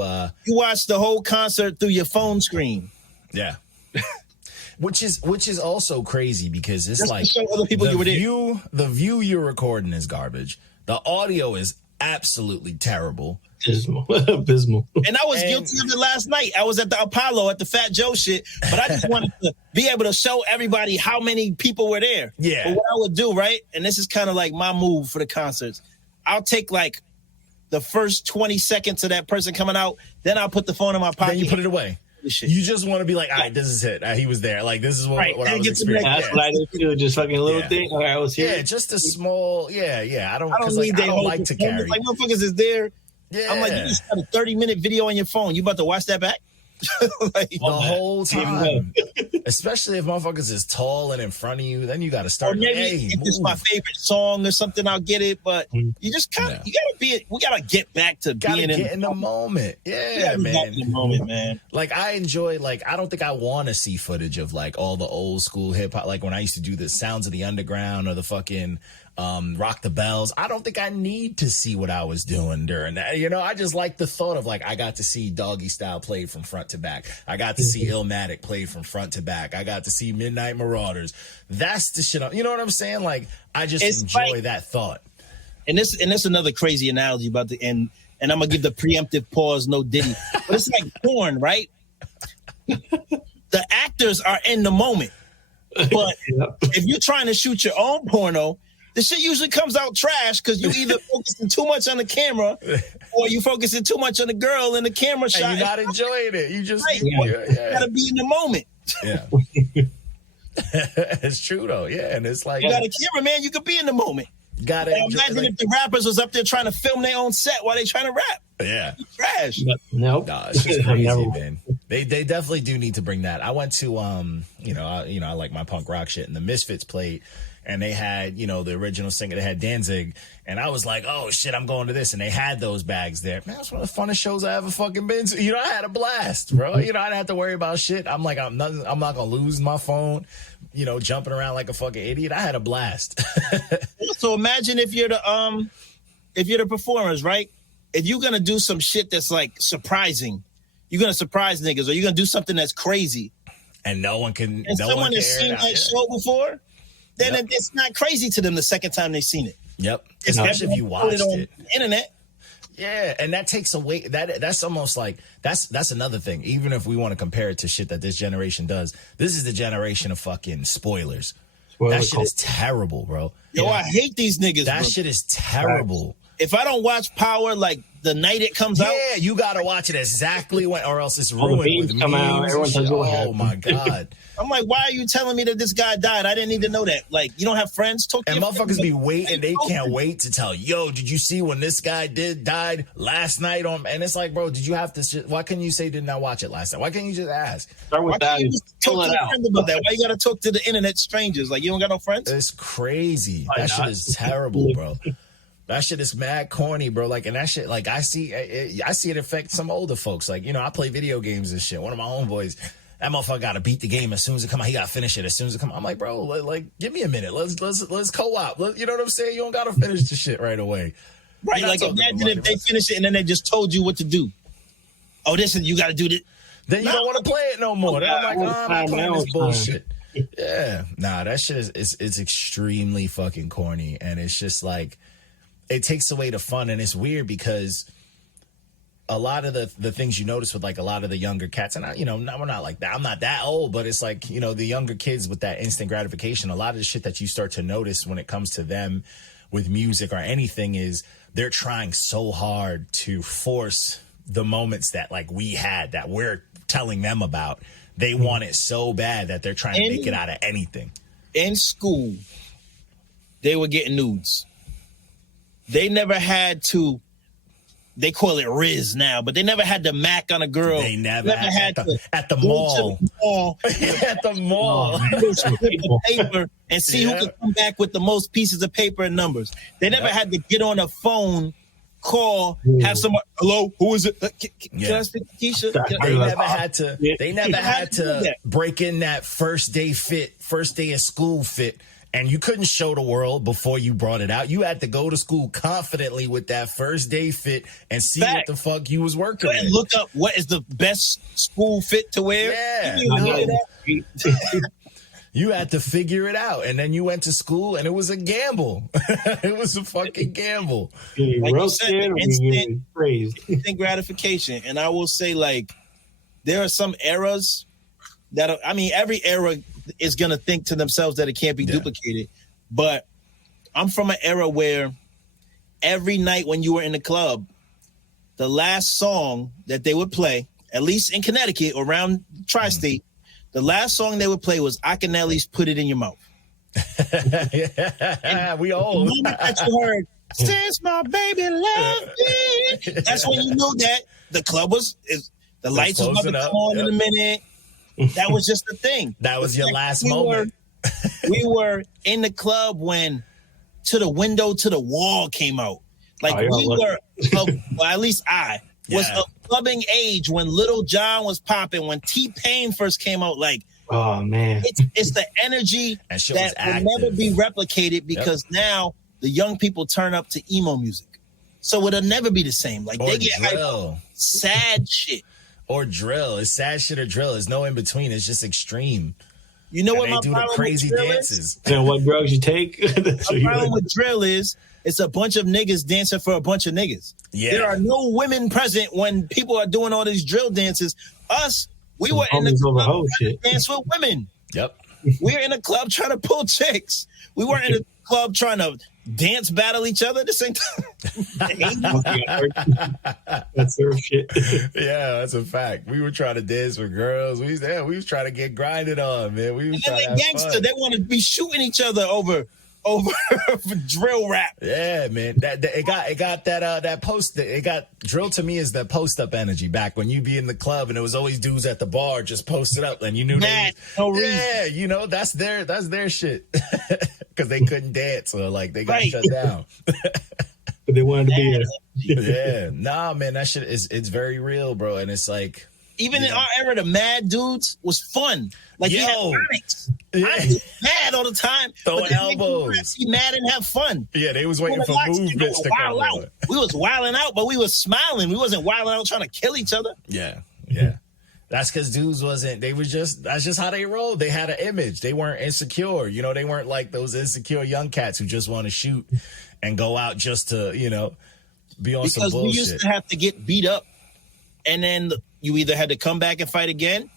You watched the whole concert through your phone screen. Yeah. Which is also crazy because it's like other people the view you're recording is garbage. The audio is absolutely terrible. Abysmal. And I was guilty of it last night. I was at the Apollo at the Fat Joe shit, but I just wanted to be able to show everybody how many people were there. Yeah. But what I would do, right, and this is kind of like my move for the concerts, I'll take like the first 20 seconds of that person coming out, then I'll put the phone in my pocket. Then you put it away. You just want to be like, all right, this is it. He was there. Like, this is what I was experiencing. That's what I do. Just fucking a little thing. Okay, I was here. Yeah, just a small. Yeah. I don't need I don't like to carry. Like motherfuckers is there. Yeah. I'm like, you just got a 30-minute video on your phone. You about to watch that back? Like, the whole time. Especially if motherfuckers is tall and in front of you, then you got to start. Or maybe if it's my favorite song or something, I'll get it. But you just kind of, we got to get back to being in the moment. Yeah, man. In the moment, man. Like, I enjoy, like, I don't think I want to see footage of, like, all the old school hip hop. Like, when I used to do the Sounds of the Underground or the fucking Rock the Bells. I don't think I need to see what I was doing during that. You know, I just like the thought of, like, I got to see Doggy Style played from front to back. I got to see Illmatic played from front to back. I got to see Midnight Marauders. That's the shit. You know what I'm saying? Like, I just enjoy that thought. And this another crazy analogy about and I'm gonna give the preemptive pause, no Diddy. But it's like porn, right? The actors are in the moment. But if you're trying to shoot your own porno, the shit usually comes out trash because you either focusing too much on the camera or you focusing too much on the girl in the camera shot. And you're not enjoying it. You just you gotta be in the moment. Yeah. It's true though. Yeah. And it's like, you got a camera, man, you could be in the moment. Imagine if the rappers was up there trying to film their own set while they trying to rap. Yeah. It's trash. Nope. Nah, it's just crazy, man. They definitely do need to bring that. I went to I like my punk rock shit, and the Misfits played. and they had, you know, the original singer, they had Danzig, and I was like, oh shit, I'm going to this, and they had those bags there. Man, that's one of the funnest shows I ever fucking been to. You know, I had a blast, bro. You know, I didn't have to worry about shit. I'm like, I'm not gonna lose my phone, you know, jumping around like a fucking idiot. I had a blast. So imagine if you're the performers, right? If you're gonna do some shit that's like surprising, you're gonna surprise niggas, or you're gonna do something that's crazy, and no one can. And no someone one has seen that show before, then it's not crazy to them the second time they've seen it. Yep, especially if you watched on it. The internet. Yeah, and that takes away that's almost like that's another thing. Even if we want to compare it to shit that this generation does, this is the generation of fucking spoilers. That shit is terrible, bro. Yo, I hate these niggas. That shit is terrible. If I don't watch Power like the night it comes out, yeah, you gotta watch it exactly when, or else it's ruined. With come out, oh my god. I'm like, why are you telling me that this guy died? I didn't need to know that. Like, you don't have friends? And motherfuckers be waiting. They can't wait to tell, yo, did you see when this guy died last night on? And it's like, bro, did you have to? Why couldn't you say did not watch it last night? Why can't you just ask? Start with that. Talk to a friend about that. Why you gotta talk to the internet strangers? Like, you don't got no friends? It's crazy. That shit is terrible, bro. That shit is mad corny, bro. Like, and that shit, like, I see it affect some older folks. Like, you know, I play video games and shit. One of my homeboys, that motherfucker got to beat the game as soon as it come out. He got to finish it as soon as it come out. I'm like, bro, like, give me a minute. Let's co-op. You know what I'm saying? You don't got to finish the shit right away. Right. Like, imagine if they finish it and then they just told you what to do. Oh, this is, you got to do this. Then you don't want to play it no more. Then I'm like, I'm not playing this bullshit. Yeah. Nah, that shit is extremely fucking corny. And it's just like, it takes away the fun, and it's weird because a lot of the things you notice with like a lot of the younger cats, and we're not like that. I'm not that old, but it's like, you know, the younger kids with that instant gratification, a lot of the shit that you start to notice when it comes to them with music or anything is they're trying so hard to force the moments that like we had that we're telling them about. They want it so bad that they're trying to make it out of anything. In school, they were getting nudes. They never had to, they call it Riz now, but they never had to Mac on a girl. They never had to at the mall. At the mall. Paper and see who could come back with the most pieces of paper and numbers. They never had to get on a phone, call, have someone, hello, who is it? Can I speak to Keisha? They never had to break in that first day of school fit. And you couldn't show the world before you brought it out. You had to go to school confidently with that first day fit and see what the fuck you was working with. And look up what is the best school fit to wear. Yeah. You had to figure it out. And then you went to school and it was a gamble. It was a fucking gamble. Like you said, instant gratification. And I will say, like, there are some eras that, every era is going to think to themselves that it can't be duplicated. But I'm from an era where every night when you were in the club, the last song that they would play, at least in Connecticut or around Tri-State, the last song they would play was Akinelli's Put It in Your Mouth. Yeah, we old. The moment that you heard, since my baby loved me, that's when you knew that the club the lights was about to come on in a minute. That was just the thing. That was your last moment. We were in the club when To the Window to the Wall came out. Like we were, well, at least I was of clubbing age when Little John was popping, when T-Pain first came out. Like, oh man, it's the energy that will never be replicated because now the young people turn up to emo music, so it'll never be the same. Like they get hyped, sad shit. Or drill. It's sad shit or drill. There's no in between. It's just extreme. You know what my problem with crazy dances. And what drugs you take? My problem with drill is it's a bunch of niggas dancing for a bunch of niggas. Yeah. There are no women present when people are doing all these drill dances. We were in the club trying to dance with women. Yep. We were in a club trying to pull chicks. We weren't in a club trying to dance battle each other. This ain't that's their shit. Yeah, that's a fact. We were trying to dance with girls. We was trying to get grinded on, man. We was trying to have gangster. fun. They want to be shooting each other over over drill rap. Yeah, man. It got that post. It got drill to me as that post up energy back when you be in the club and it was always dudes at the bar just posted up and you knew yeah, you know, that's their shit because they couldn't dance or like they got shut down. But they wanted to be here. Yeah, nah, man, that shit it's very real, bro, and it's like. Even in our era, the mad dudes was fun. Like, you had Onyx. I was mad all the time. Throwing elbows. Be mad and have fun. Yeah, they was waiting for movements to come out. We was wilding out, but we was smiling. We wasn't wilding out trying to kill each other. Yeah. That's because dudes that's just how they rolled. They had an image. They weren't insecure. You know, they weren't like those insecure young cats who just want to shoot and go out just to, you know, be on some bullshit. Because we used to have to get beat up. And then you either had to come back and fight again,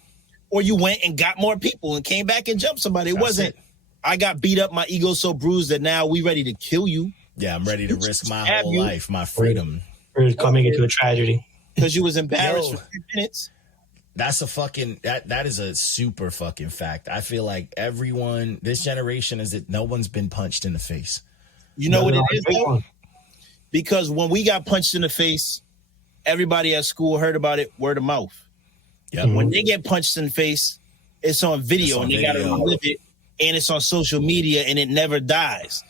or you went and got more people and came back and jumped somebody. It wasn't, I got beat up, my ego's so bruised that now we ready to kill you. Yeah, I'm ready to risk my whole life, my freedom. We're coming into a tragedy. Because you was embarrassed for 10 minutes. That's a fucking, that is a super fucking fact. I feel like everyone, this generation no one's been punched in the face. You know what it is, though? Because when we got punched in the face, everybody at school heard about it word of mouth. Yep. When they get punched in the face, it's on video and they got to relive it, and it's on social media and it never dies.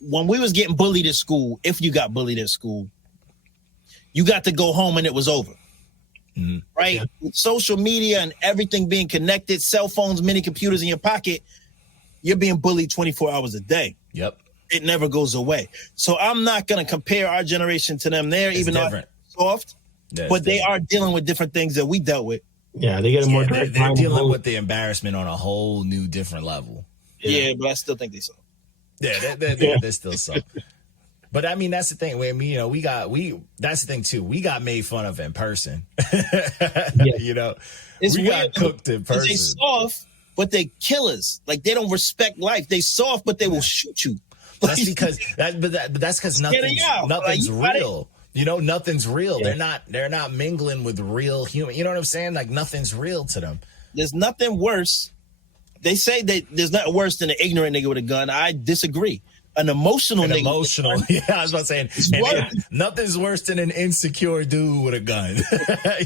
When we was getting bullied at school, if you got bullied at school, you got to go home and it was over. Mm-hmm. Right? Yeah. With social media and everything being connected, cell phones, mini computers in your pocket, you're being bullied 24 hours a day. Yep. It never goes away. So I'm not going to compare our generation to them there, even though it's soft, but they are dealing with different things that we dealt with. Yeah, they get a more direct. They're dealing with the embarrassment on a whole new different level. Yeah, but I still think they soft. Yeah, they're still soft. But I mean, that's the thing. I mean, you know, that's the thing too. We got made fun of in person. You know, we got cooked in person. They soft, but they killers. Like, they don't respect life. They soft, but they will shoot you. That's because that's because nothing's real. You know, nothing's real. Yeah. They're not mingling with real human. You know what I'm saying? Like, nothing's real to them. There's nothing worse. They say that there's nothing worse than an ignorant nigga with a gun. I disagree. An emotional nigga. Yeah, I was about to say, nothing's worse than an insecure dude with a gun.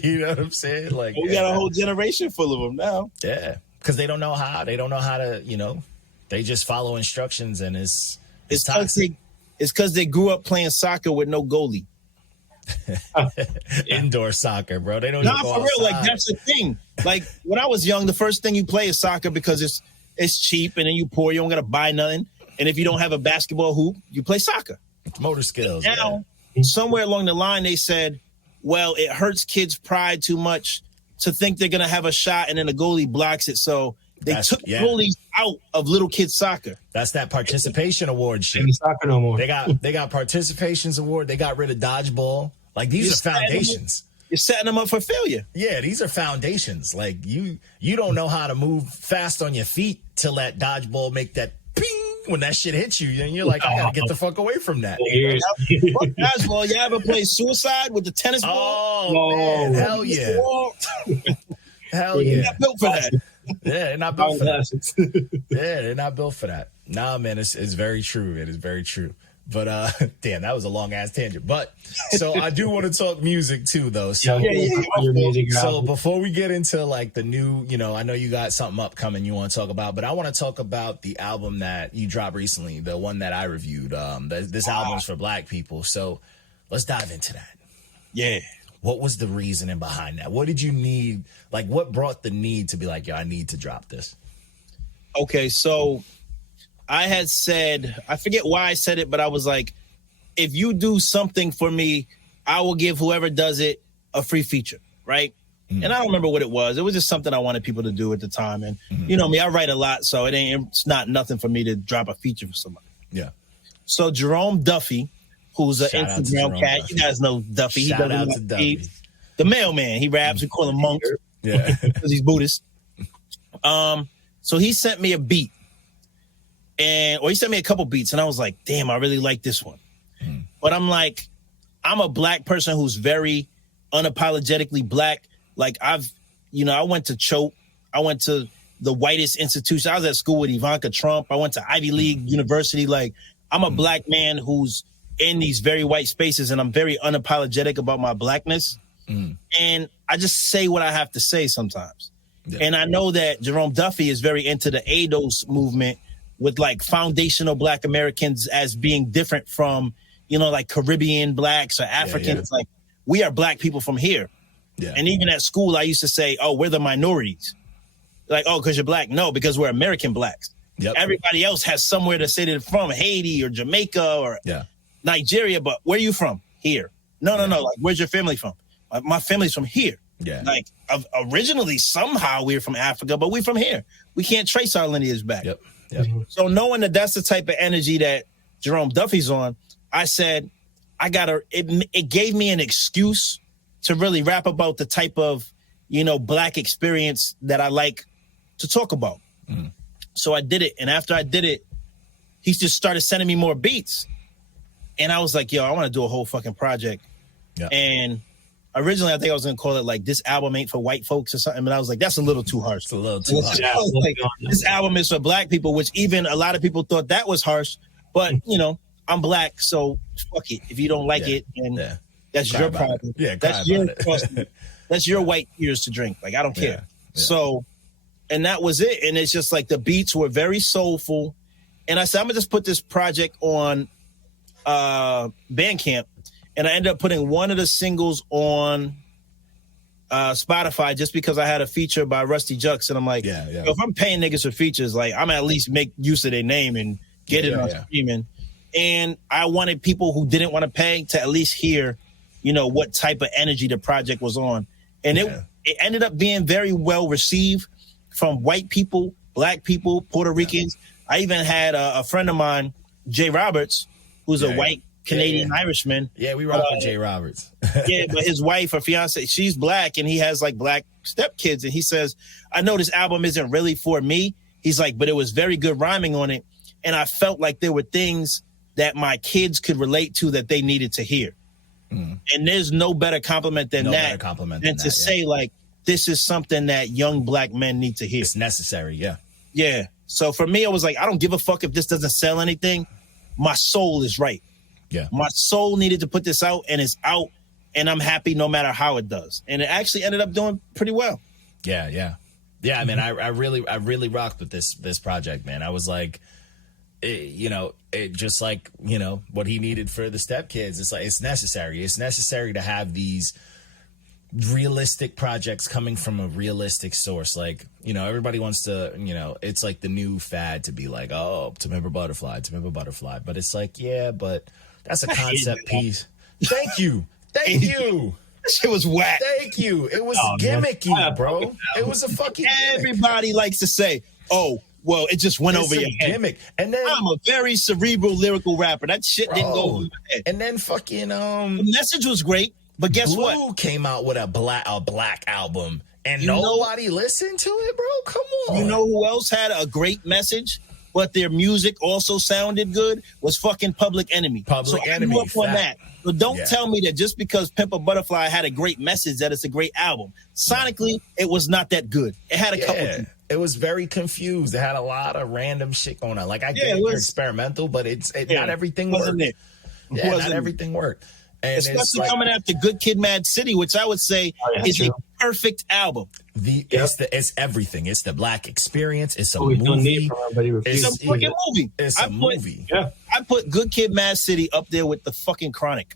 You know what I'm saying? Like, we got a whole generation full of them now. Yeah, because they don't know how to. You know, they just follow instructions, and it's toxic. It's because they grew up playing soccer with no goalie. Indoor soccer, bro. They don't. For real. Like, that's the thing. Like, when I was young, the first thing you play is soccer because it's cheap, and then you poor. You don't gotta buy nothing. And if you don't have a basketball hoop, you play soccer. It's motor skills. Now, somewhere along the line, they said, well, it hurts kids' pride too much to think they're gonna have a shot, and then the goalie blocks it. So they took goalies out of little kids soccer. That's that participation award shit. Ain't soccer no more. They got participations award. They got rid of dodgeball. Like, these are foundations. You're setting them up for failure. Yeah, these are foundations. Like, you don't know how to move fast on your feet till that dodgeball make that ping when that shit hits you, and you're like, I gotta get the fuck away from that. Dodgeball, you ever play suicide with the tennis ball? Oh, man, hell yeah. Hell yeah. They're not built for that. Yeah, they're not built for that. Yeah, they're not built for that. Nah, man, it's very true. It is very true. But damn, that was a long ass tangent. But so I do want to talk music too, though. So, so before we get into like the new, you know, I know you got something upcoming you want to talk about, but I want to talk about the album that you dropped recently, the one that I reviewed. This album's for Black people. So let's dive into that. Yeah. What was the reasoning behind that? What did you need? Like, what brought the need to be like, yo, I need to drop this? Okay, so I had said, I forget why I said it, but I was like, if you do something for me, I will give whoever does it a free feature, right? Mm-hmm. And I don't remember what it was. It was just something I wanted people to do at the time. And you know me, I write a lot, so it's not nothing for me to drop a feature for somebody. Yeah. So Jerome Duffy, who's an Instagram cat, Duffy. You guys know Duffy. Shout out to Duffy. The mailman, he raps. We call him Monk. Yeah. Because he's Buddhist. So he sent me a beat. Or he sent me a couple beats, and I was like, damn, I really like this one. But I'm like, I'm a Black person who's very unapologetically Black. Like, I went to Choate. I went to the whitest institution. I was at school with Ivanka Trump. I went to Ivy League University. Like, I'm a black man who's in these very white spaces, and I'm very unapologetic about my blackness. And I just say what I have to say sometimes. Yeah. And I know that Jerome Duffy is very into the ADOS movement with like foundational Black Americans as being different from, you know, like Caribbean blacks or Africans. Like, we are black people from here. Yeah. And even at school, I used to say, oh, we're the minorities. Like, oh, because you're black. No, because we're American blacks. Yep. Everybody else has somewhere to say they're from, Haiti or Jamaica or Nigeria. But where are you from? Here. No. Like, where's your family from? My family's from here. Yeah. Like, originally, somehow we're from Africa, but we're from here. We can't trace our lineage back. Yep. So knowing that that's the type of energy that Jerome Duffy's on, I said, it gave me an excuse to really rap about the type of, you know, black experience that I like to talk about. So I did it. And after I did it, he just started sending me more beats. And I was like, yo, I want to do a whole fucking project. Yeah. And originally, I think I was going to call it like, this album ain't for white folks or something. But I was like, that's a little too harsh. It's a little too harsh. Like, this album is for black people, which even a lot of people thought that was harsh. But, you know, I'm black, so fuck it. If you don't like it, then that's your problem. Yeah, that's your that's your white tears to drink. Like, I don't care. Yeah. So, and that was it. And it's just like the beats were very soulful. And I said, I'm going to just put this project on Bandcamp. And I ended up putting one of the singles on Spotify just because I had a feature by Rusty Jux. And I'm like, if I'm paying niggas for features, like, I'm at least make use of their name and get it on streaming. And I wanted people who didn't want to pay to at least hear, you know, what type of energy the project was on. And it ended up being very well received from white people, black people, Puerto Ricans. I even had a friend of mine, Jay Roberts, who's a white Canadian Irishman. Yeah, we rock with Jay Roberts. But his wife or fiance, she's black, and he has like black stepkids. And he says, I know this album isn't really for me. He's like, but it was very good rhyming on it. And I felt like there were things that my kids could relate to that they needed to hear. And there's no better compliment than to say, like, this is something that young black men need to hear. It's necessary, Yeah. So for me, I was like, I don't give a fuck if this doesn't sell anything. My soul is right. Yeah. My soul needed to put this out, and it's out, and I'm happy no matter how it does. And it actually ended up doing pretty well. Yeah. I mean, I really rocked with this project, man. I was like, it just like, you know, what he needed for the stepkids. It's like, it's necessary. It's necessary to have these realistic projects coming from a realistic source. Like, you know, everybody wants to, you know, it's like the new fad to be like, oh, To Pimp a Butterfly. But it's like, but that's a concept piece. Thank you. That shit was whack. Thank you. It was gimmicky, bro. It was a fucking Everybody gimmick. Likes to say, oh, well, it just went over your head. Gimmick. And then I'm a very cerebral, lyrical rapper. That shit didn't go over my head. And then fucking the message was great, but guess Blue what? Came out with a black album, and nobody listened to it, bro. Come on. You know who else had a great message, but their music also sounded good? Was fucking Public Enemy. Public Enemy. I grew up on that. But don't tell me that just because Pimp a Butterfly had a great message that it's a great album. Sonically, it was not that good. It had a couple. It was very confused. It had a lot of random shit going on. Like, I get you're experimental, but not everything worked. Not everything worked. And especially like, coming after Good Kid, Mad City, which I would say is a perfect album. It's everything. It's the black experience. It's a movie. It's a fucking movie. It's a movie. I put Good Kid, Mad City up there with the fucking Chronic.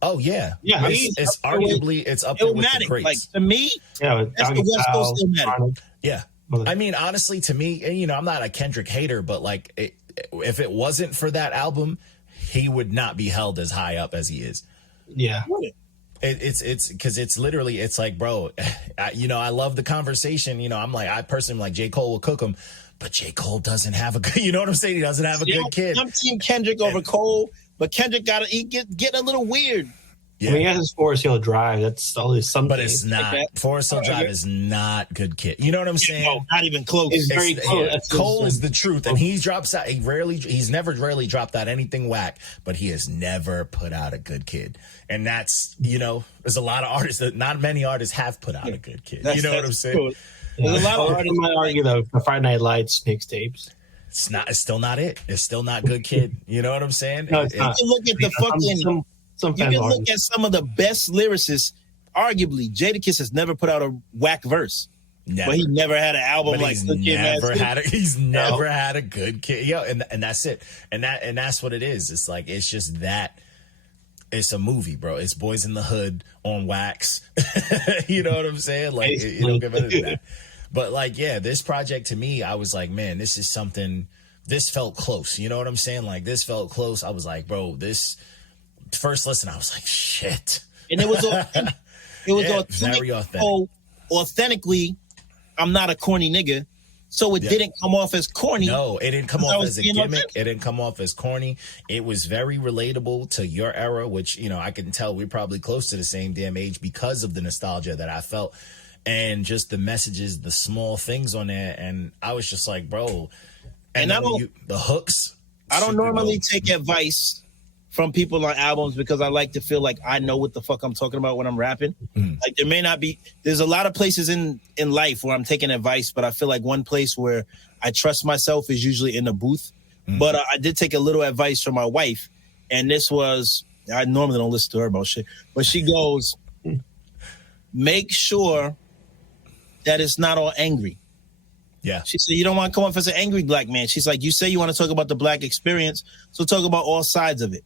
Oh yeah. It's arguably it's up there with the greats. Like, to me, that's the West Coast Illmatic. Yeah. I mean, honestly, to me, and, you know, I'm not a Kendrick hater, but like, if it wasn't for that album, he would not be held as high up as he is. Yeah. It's because it's literally, it's like, bro, I love the conversation. You know, I'm like, I personally like J. Cole will cook him, but J. Cole doesn't have a good, you know what I'm saying? He doesn't have a good kid. I'm team Kendrick over Cole, but Kendrick get a little weird. Yeah. I mean, he has his Forest Hill Drive. That's always something. But it's not. Forest Hill Drive is not good kid. You know what I'm saying? No, not even close. It's very close. Yeah, Cole is the truth. And he drops out. He's never really dropped out anything whack, but he has never put out a good kid. And that's, you know, there's a lot of artists that not many artists have put out a good kid. You know what I'm saying? Cool. There's a lot of artists might argue the Friday Night Lights mixtapes. It's still not it. It's still not Good Kid. You know what I'm saying? No, it's not. You can look at the fucking. Some You can look at some of the best lyricists. Arguably, Jadakiss has never put out a whack verse. Never. But he never had an album like he's Good Kid, never Mad had City. he's never had a Good Kid. Yo, and that's it. And that's what it is. It's like it's just that it's a movie, bro. It's Boys in the Hood on wax. You know what I'm saying? Like you don't get better than that. But like, yeah, this project to me, I was like, man, this is something. This felt close. You know what I'm saying? Like this felt close. I was like, bro, this first listen, I was like, shit. And it was authentic. It was very authentic. So authentically, I'm not a corny nigga. So it didn't come off as corny. No, it didn't come off as a gimmick. Authentic. It didn't come off as corny. It was very relatable to your era, which, you know, I can tell we're probably close to the same damn age because of the nostalgia that I felt and just the messages, the small things on there. And I was just like, bro. And the hooks. I don't normally take advice from people on albums because I like to feel like I know what the fuck I'm talking about when I'm rapping. Like there may not be, there's a lot of places in life where I'm taking advice, but I feel like one place where I trust myself is usually in the booth. But I did take a little advice from my wife, and this was, I normally don't listen to her about shit, but she goes, make sure that it's not all angry. Yeah. She said, you don't want to come off as an angry black man. She's like, you say you want to talk about the black experience, so talk about all sides of it.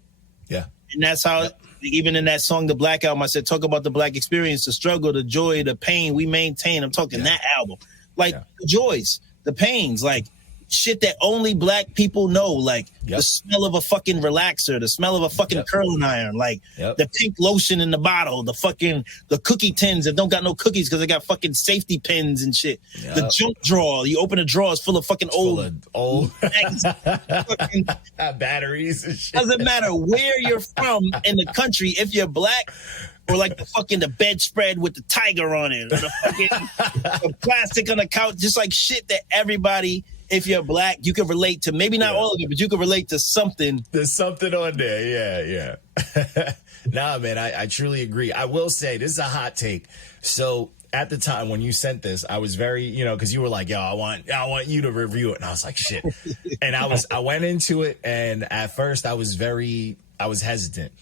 Yeah. And that's how, even in that song, The Black Album, I said, talk about the black experience, the struggle, the joy, the pain we maintain. I'm talking that album. Like the joys, the pains, like shit that only black people know, like the smell of a fucking relaxer, the smell of a fucking curling iron, like the pink lotion in the bottle, the cookie tins that don't got no cookies because they got fucking safety pins and shit. The junk drawer, you open a drawer, it's full of fucking old fucking batteries and shit. Doesn't matter where you're from in the country, if you're black, or like the bedspread with the tiger on it, or the fucking the plastic on the couch, just like shit that everybody, if you're black, you can relate to. Maybe not all of it, but you can relate to something. There's something on there. Yeah. Nah, man, I truly agree. I will say this is a hot take. So at the time when you sent this, I was very, because you were like, yo, I want you to review it. And I was like, shit. And I went into it, and at first I was hesitant.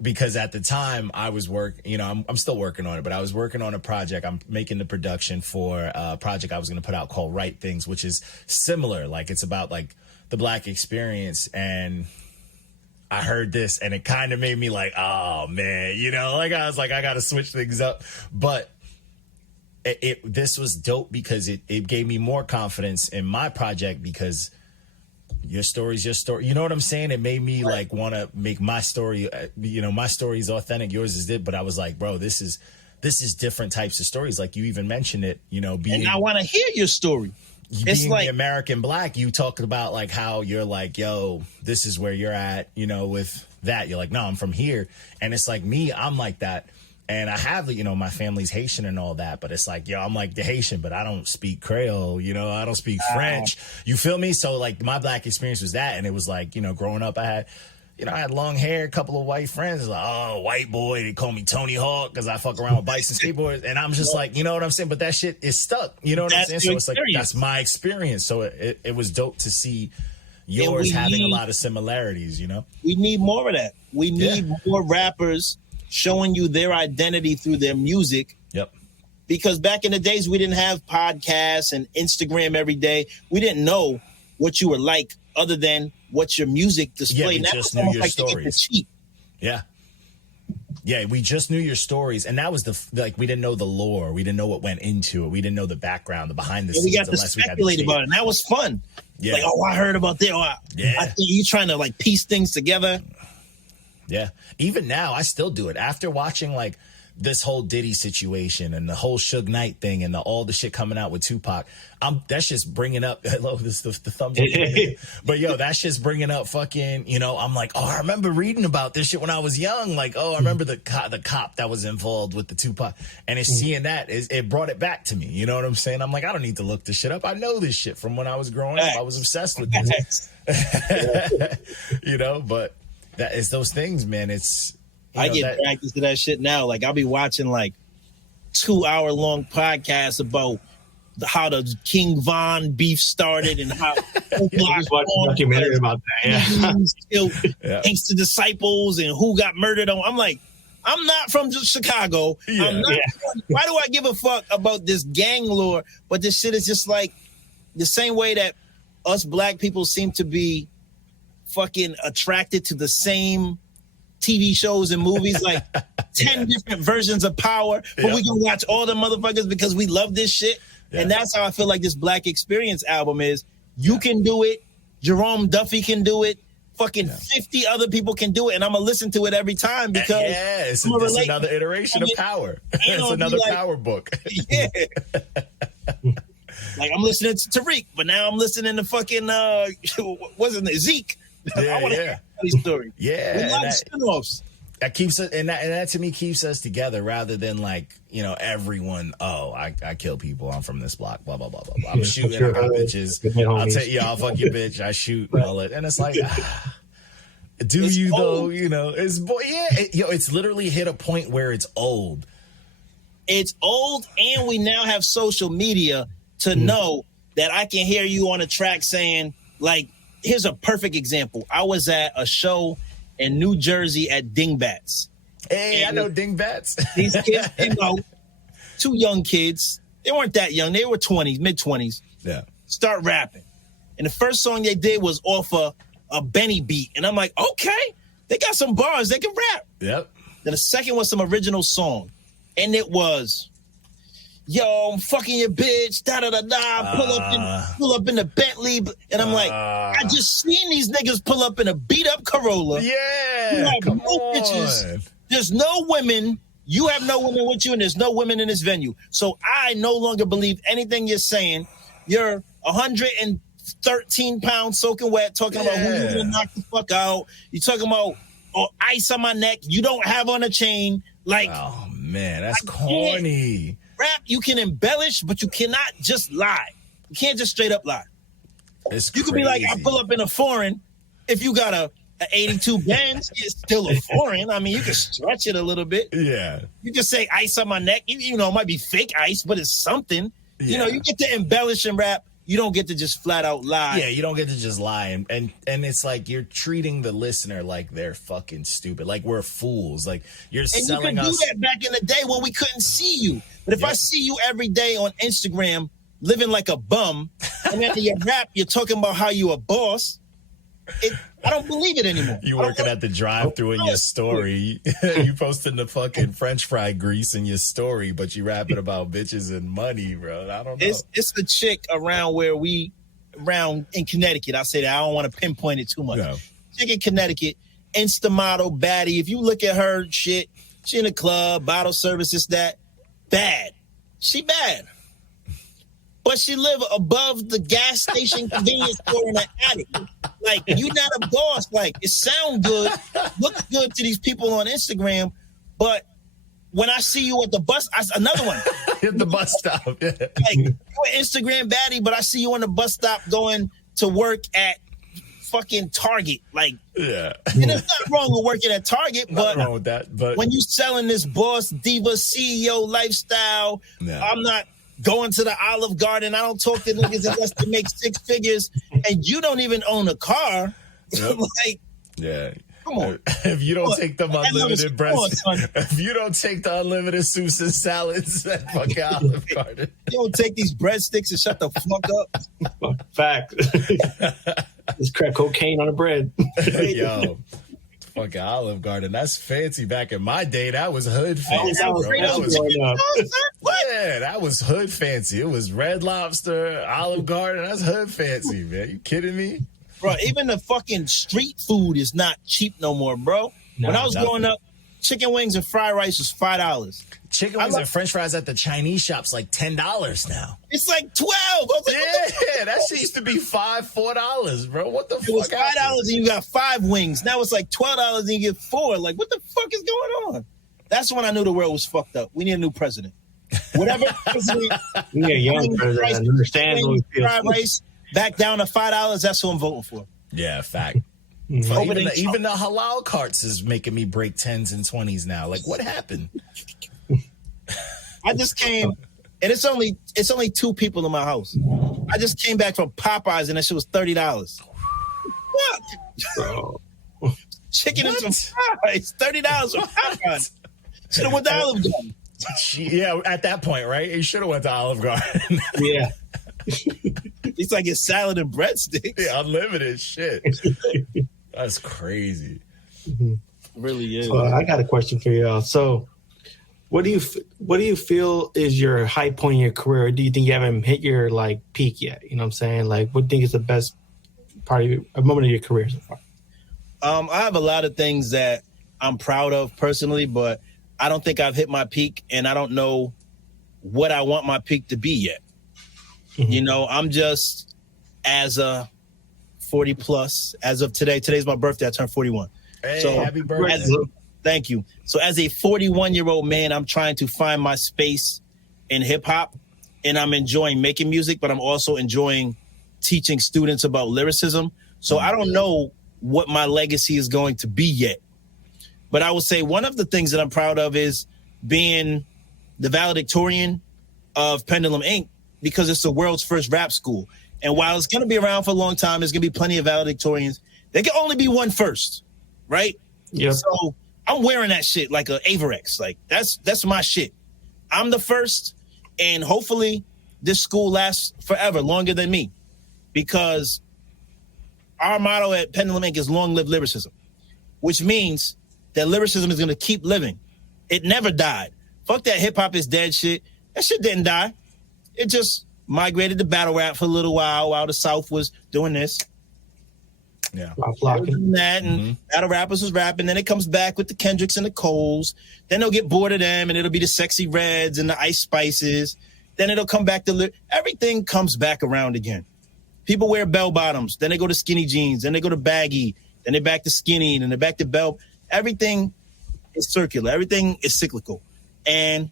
Because at the time I was I'm still working on it, but I was working on a project. I'm making the production for a project I was going to put out called Right Things, which is similar. Like it's about like the black experience. And I heard this and it kind of made me like, oh man, like I was like, I got to switch things up. But this was dope because it gave me more confidence in my project because your story's your story. You know what I'm saying? It made me like want to make my story, my story is authentic. Yours is it. But I was like, bro, this is different types of stories. Like you even mentioned it, being. And I want to hear your story. It's being like the American black, you talked about like how you're like, yo, this is where you're at, with that. You're like, no, I'm from here. And it's like me, I'm like that. And I have, my family's Haitian and all that, but it's like, yo, I'm like the Haitian, but I don't speak Creole, I don't speak French. You feel me? So like my black experience was that. And it was like, growing up, I had long hair, a couple of white friends. Like, oh, white boy. They call me Tony Hawk because I fuck around with bikes and skateboards. And I'm just like, you know what I'm saying? But that shit is stuck. You know what I'm saying? So it's like, that's my experience. So it was dope to see yours having a lot of similarities, We need more of that. We need more rappers showing you their identity through their music. Yep. Because back in the days, we didn't have podcasts and Instagram every day. We didn't know what you were like other than what your music displayed. Yeah, we just knew your stories. Yeah. Yeah, we just knew your stories. And that was we didn't know the lore. We didn't know what went into it. We didn't know the background, the behind the scenes. We got to speculate about it. And that was fun. Yeah. Like, oh, I heard about that. I think you trying to like piece things together. Yeah. Even now, I still do it. After watching like this whole Diddy situation and the whole Suge Knight thing and all the shit coming out with Tupac, that's just bringing up, hello, this the thumbs up. But yo, that's just bringing up fucking, I'm like, oh, I remember reading about this shit when I was young. Like, oh, I remember the cop that was involved with the Tupac. And it's seeing that, it brought it back to me. You know what I'm saying? I'm like, I don't need to look this shit up. I know this shit from when I was growing up. I was obsessed with this. But that is those things, man. It's I get practice to that shit now. Like I'll be watching like 2-hour long podcasts about how the King Von beef started and how I just watched a documentary about that. Still thanks to disciples and who got murdered on. I'm like, I'm not from Chicago. Why do I give a fuck about this gang lore? But this shit is just like the same way that us black people seem to be fucking attracted to the same TV shows and movies, like 10 different versions of Power, but we can watch all the motherfuckers because we love this shit. And that's how I feel like this Black Experience album is. You can do it. Jerome Duffy can do it. Fucking 50 other people can do it. And I'm going to listen to it every time because it's another iteration of Power. It's another Power book. Like I'm listening to Tariq, but now I'm listening to fucking, wasn't it, Zeke? I want to hear these stories. Yeah. A lot of spin-offs. That keeps it, and that to me keeps us together rather than like, everyone, I kill people, I'm from this block, blah, blah, blah, blah, blah. I'm shooting at bitches. I'll tell you, I'll fuck your bitch, I shoot and all that. And it's like, it's you old. Though, it's it's literally hit a point where it's old. It's old, and we now have social media to know that I can hear you on a track saying, like, here's a perfect example. I was at a show in New Jersey at Dingbats. Hey, I know Dingbats. These kids, two young kids. They weren't that young. They were 20s, mid-20s. Yeah. Start rapping. And the first song they did was off a Benny beat. And I'm like, okay, they got some bars. They can rap. Yep. Then the second was some original song. And it was, yo, I'm fucking your bitch, da-da-da-da, pull up in the Bentley. And I'm like, I just seen these niggas pull up in a beat-up Corolla. Yeah, come on. Bitches. There's no women. You have no women with you, and there's no women in this venue. So I no longer believe anything you're saying. You're 113 pounds soaking wet, talking about who you're going to knock the fuck out. You're talking about ice on my neck. You don't have on a chain. Like, oh, man, that's corny. Rap, you can embellish, but you cannot just lie. You can't just straight up lie. You could be like, I pull up in a foreign. If you got a 82 Benz, it's still a foreign. I mean, you can stretch it a little bit. Yeah. You just say ice on my neck. It might be fake ice, but it's something. Yeah. You get to embellish and rap. You don't get to just flat out lie. Yeah, you don't get to just lie. And it's like you're treating the listener like they're fucking stupid. Like we're fools. Like you're selling us. And you could do that back in the day when we couldn't see you. But if I see you every day on Instagram living like a bum, and after your rap, you're talking about how you a boss, I don't believe it anymore. You working at the drive-thru in your story. You posting the fucking French fry grease in your story, but you rapping about bitches and money, bro. I don't know. It's a chick around in Connecticut. I say that. I don't want to pinpoint it too much. No. Chick in Connecticut, Insta model, baddie. If you look at her shit, she in the club, bottle service, this, that. Bad. She bad. But she live above the gas station convenience store in the attic. Like, you not a boss. Like, it sound good, looks good to these people on Instagram, but when I see you at the bus, another one. At the bus stop. Yeah. Like, you're an Instagram baddie, but I see you on the bus stop going to work at fucking Target. Like, yeah. And there's nothing wrong with working at Target, but wrong with that. But when you selling this boss, diva, CEO lifestyle, I'm not going to the Olive Garden. I don't talk to niggas unless they make six figures, and you don't even own a car. Yep. Like, yeah. Come on. If you don't take them unlimited if you don't take the unlimited soups and salads at fucking Olive Garden. You don't take these breadsticks and shut the fuck up. Fact. Just crack cocaine on the bread. Yo. Fucking Olive Garden. That's fancy. Back in my day, that was hood fancy. That was hood fancy. It was Red Lobster, Olive Garden. That's hood fancy, man. You kidding me? Bro, even the fucking street food is not cheap no more, bro. When I was growing up, chicken wings and fried rice was $5. Chicken wings and French fries at the Chinese shop's like $10 now. It's like $12. I was like, yeah, that shit used to be $4, bro. What the fuck? It was $5 and you got 5 wings. Now it's like $12 and you get 4. Like, what the fuck is going on? That's when I knew the world was fucked up. We need a new president. Whatever president. We need a young president. Understands what we feel. Fried rice back down to $5. That's who I'm voting for. Yeah, fact. Even the halal carts is making me break 10s and 20s now. Like, what happened? I just came And it's only 2 people in my house. I just came back from Popeyes and that shit was $30. What? Bro. Chicken and some fries, $30 from Popeyes. Should have went to Olive Garden. Yeah, at that point, right? You should have went to Olive Garden. Yeah. At least I get salad and breadsticks. Yeah, unlimited shit. That's crazy. Really is. So I got a question for y'all. So, what do you feel is your high point in your career? Or do you think you haven't hit your like peak yet? You know what I'm saying? Like, what do you think is the best part of a moment of your career so far? I have a lot of things that I'm proud of personally, but I don't think I've hit my peak, and I don't know what I want my peak to be yet. Mm-hmm. You know, I'm just as a 40 plus as of today. Today's my birthday. I turned 41. Hey, so happy birthday. Thank you. So as a 41-year-old man, I'm trying to find my space in hip hop, and I'm enjoying making music, but I'm also enjoying teaching students about lyricism. So I don't know what my legacy is going to be yet. But I will say one of the things that I'm proud of is being the valedictorian of Pendulum Inc. because it's the world's first rap school. And while it's going to be around for a long time, there's going to be plenty of valedictorians. There can only be one first, right? Yeah. So I'm wearing that shit like a Averex. Like that's my shit. I'm the first, and hopefully this school lasts forever, longer than me, because our motto at Pendulum Inc. is long live lyricism, which means that lyricism is going to keep living. It never died. Fuck that hip hop is dead shit. That shit didn't die. It just migrated to battle rap for a little while the South was doing this. Yeah. Doing that, and battle rappers was rapping. Then it comes back with the Kendricks and the Coles. Then they'll get bored of them, and it'll be the Sexy Reds and the Ice Spices. Then it'll come back to everything comes back around again. People wear bell bottoms. Then they go to skinny jeans. Then they go to baggy. Then they're back to skinny. Then they're back to bell. Everything is circular. Everything is cyclical. And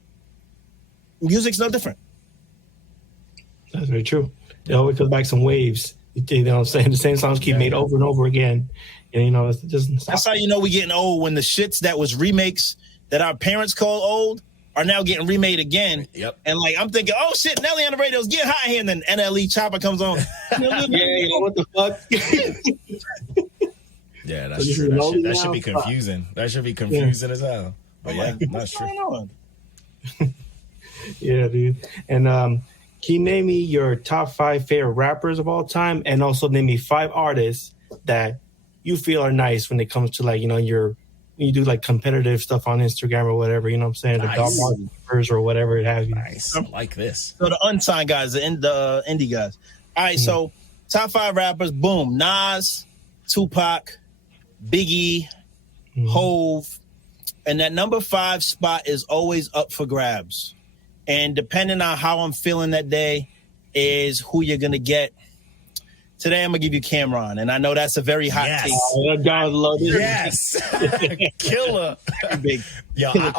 music's no different. That's very true. It always comes back some waves. You know what I'm saying? The same songs keep made over and over again. And, you know, it doesn't stop. That's how you know we're getting old, when the shits that was remakes that our parents call old are now getting remade again. Yep. And, like, I'm thinking, oh, shit, Nelly on the radio's getting hot here. And then NLE Chopper comes on. Yeah, you know what the fuck? Yeah, that's true. That should be confusing. That should be confusing as hell. But yeah, that's true. Yeah, dude. And can you name me your top 5 favorite rappers of all time, and also name me 5 artists that you feel are nice when it comes to, like, you know, when you do like competitive stuff on Instagram or whatever, you know what I'm saying? Nice. The dog or whatever it has. Nice. I like this. So the unsigned guys, the indie guys. All right, so top 5 rappers, boom. Nas, Tupac, Biggie, Hove. And that number 5 spot is always up for grabs. And depending on how I'm feeling that day is who you're going to get. Today, I'm going to give you Cameron. And I know that's a very hot take. Yes. Killer. Big. Yo, I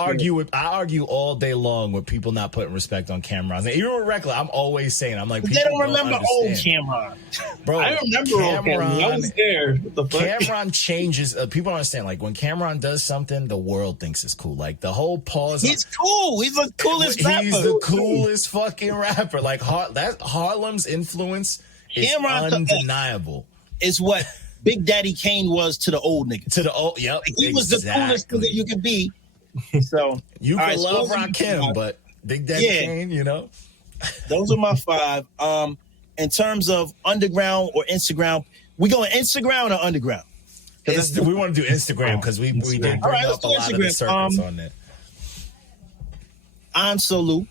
argue all day long with people not putting respect on Cameron. And even with Reckless, I'm always saying, I'm like, they don't remember old Cameron. Bro, I remember old Cameron. I was there. What the fuck? Cameron changes. People don't understand. Like, when Cameron does something, the world thinks it's cool. Like, the whole pause. He's cool. He's the coolest rapper. He's the coolest fucking rapper. Like, Harlem's influence is undeniable. It's what Big Daddy Kane was to the old nigga. To the old, yep. Like, he was the coolest nigga you could be. So you can love Rakim, but Big Daddy Kane, you know. Those are my 5. In terms of underground or Instagram, we going Instagram or underground? We want to do Instagram because we did bring up a lot of the circuits on there. Anselu.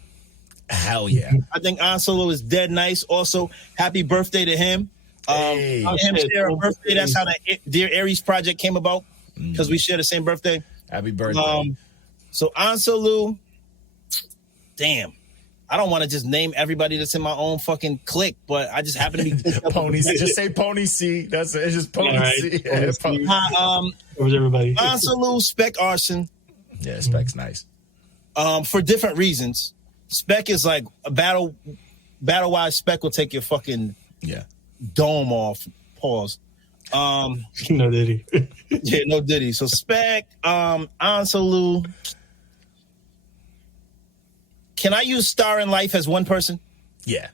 Hell yeah. I think Anselu is dead nice. Also, happy birthday to him. Him share a birthday. That's how the Dear Aries project came about, because we share the same birthday. Happy birthday. So Anselu, damn. I don't want to just name everybody that's in my own fucking clique, but I just happen to be Pony C. Just say Pony C. That's it. It's just Pony C. Yeah, where's everybody? Anselu, Spec Arson. Yeah, Spec's nice. For different reasons. Spec is like a battle-wise. Spec will take your fucking dome off. Pause. No Diddy. Yeah, no Diddy. So Spec, Anselu, can I use Star and Life as one person? Yeah.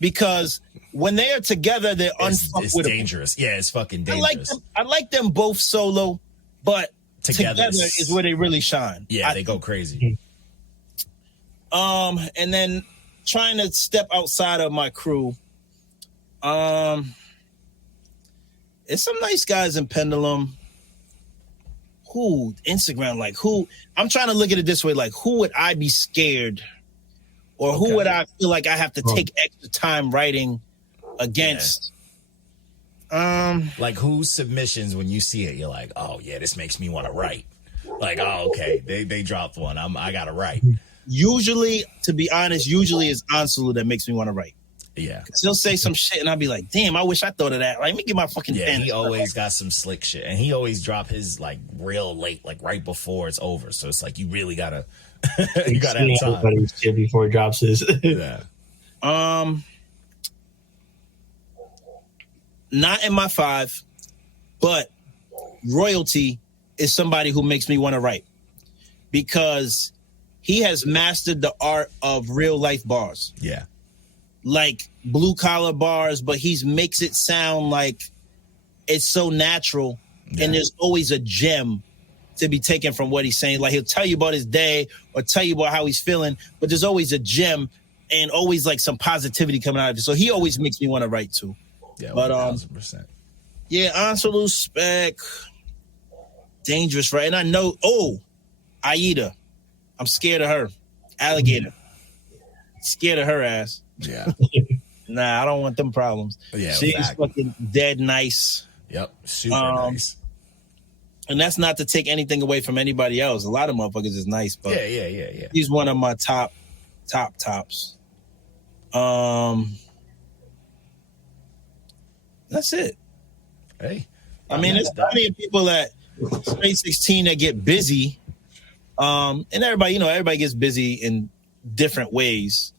Because when they are together, they're it's dangerous. Yeah, it's fucking dangerous. I like them both solo, but together is where they really shine. Yeah, they go crazy. And then trying to step outside of my crew. It's some nice guys in Pendulum. Instagram, like who? I'm trying to look at it this way, like who would I be scared, or who would I feel like I have to take extra time writing against? Like whose submissions when you see it, you're like, oh yeah, this makes me want to write. Like, oh okay, they dropped one. I gotta write. Usually, to be honest, it's Anselu that makes me want to write. Yeah. He'll say some shit and I'll be like, damn, I wish I thought of that. Like, let me get my fucking pen. He always got some slick shit. And he always drop his like real late, like right before it's over. So it's like you really gotta you gotta have time. Shit before it drops his. Yeah. Not in my 5, but Royalty is somebody who makes me want to write. Because he has mastered the art of real life bars. Yeah. Like blue collar bars, but he makes it sound like it's so natural. Yeah. And there's always a gem to be taken from what he's saying. Like he'll tell you about his day or tell you about how he's feeling, but there's always a gem and always like some positivity coming out of it. So he always makes me want to write too. Yeah, but 1000%. Yeah, Anselu Spec, dangerous, right? And I know, Aida. I'm scared of her. Alligator. Scared of her ass. Yeah. Nah, I don't want them problems. Yeah, she's fucking dead nice. Yep, super nice. And that's not to take anything away from anybody else. A lot of motherfuckers is nice, but yeah. He's one of my tops. That's it. Hey, I mean, there's plenty of people at Space 16 that get busy. And everybody gets busy in different ways.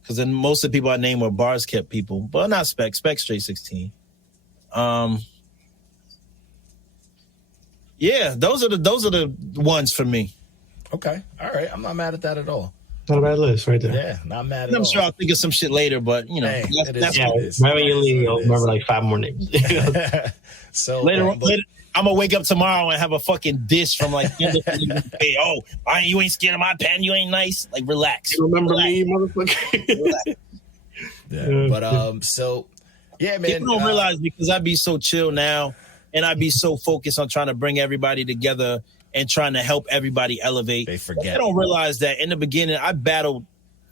Because then most of the people I name are bars kept people, but not Spec straight 16. Yeah, those are the ones for me. Okay, all right. I'm not mad at that at all. Not a bad list right there. Yeah, not mad at all. I'm sure I'll think of some shit later, but Hey, that's what it is. You'll remember like 5 more names. So later, I'm gonna wake up tomorrow and have a fucking diss from like, hey, you ain't scared of my pen, you ain't nice. Like, relax. You remember me, motherfucker? Yeah, but so yeah, man. People don't realize because I be so chill now, and I be so focused on trying to bring everybody together and trying to help everybody elevate. They forget. They don't realize that in the beginning I battled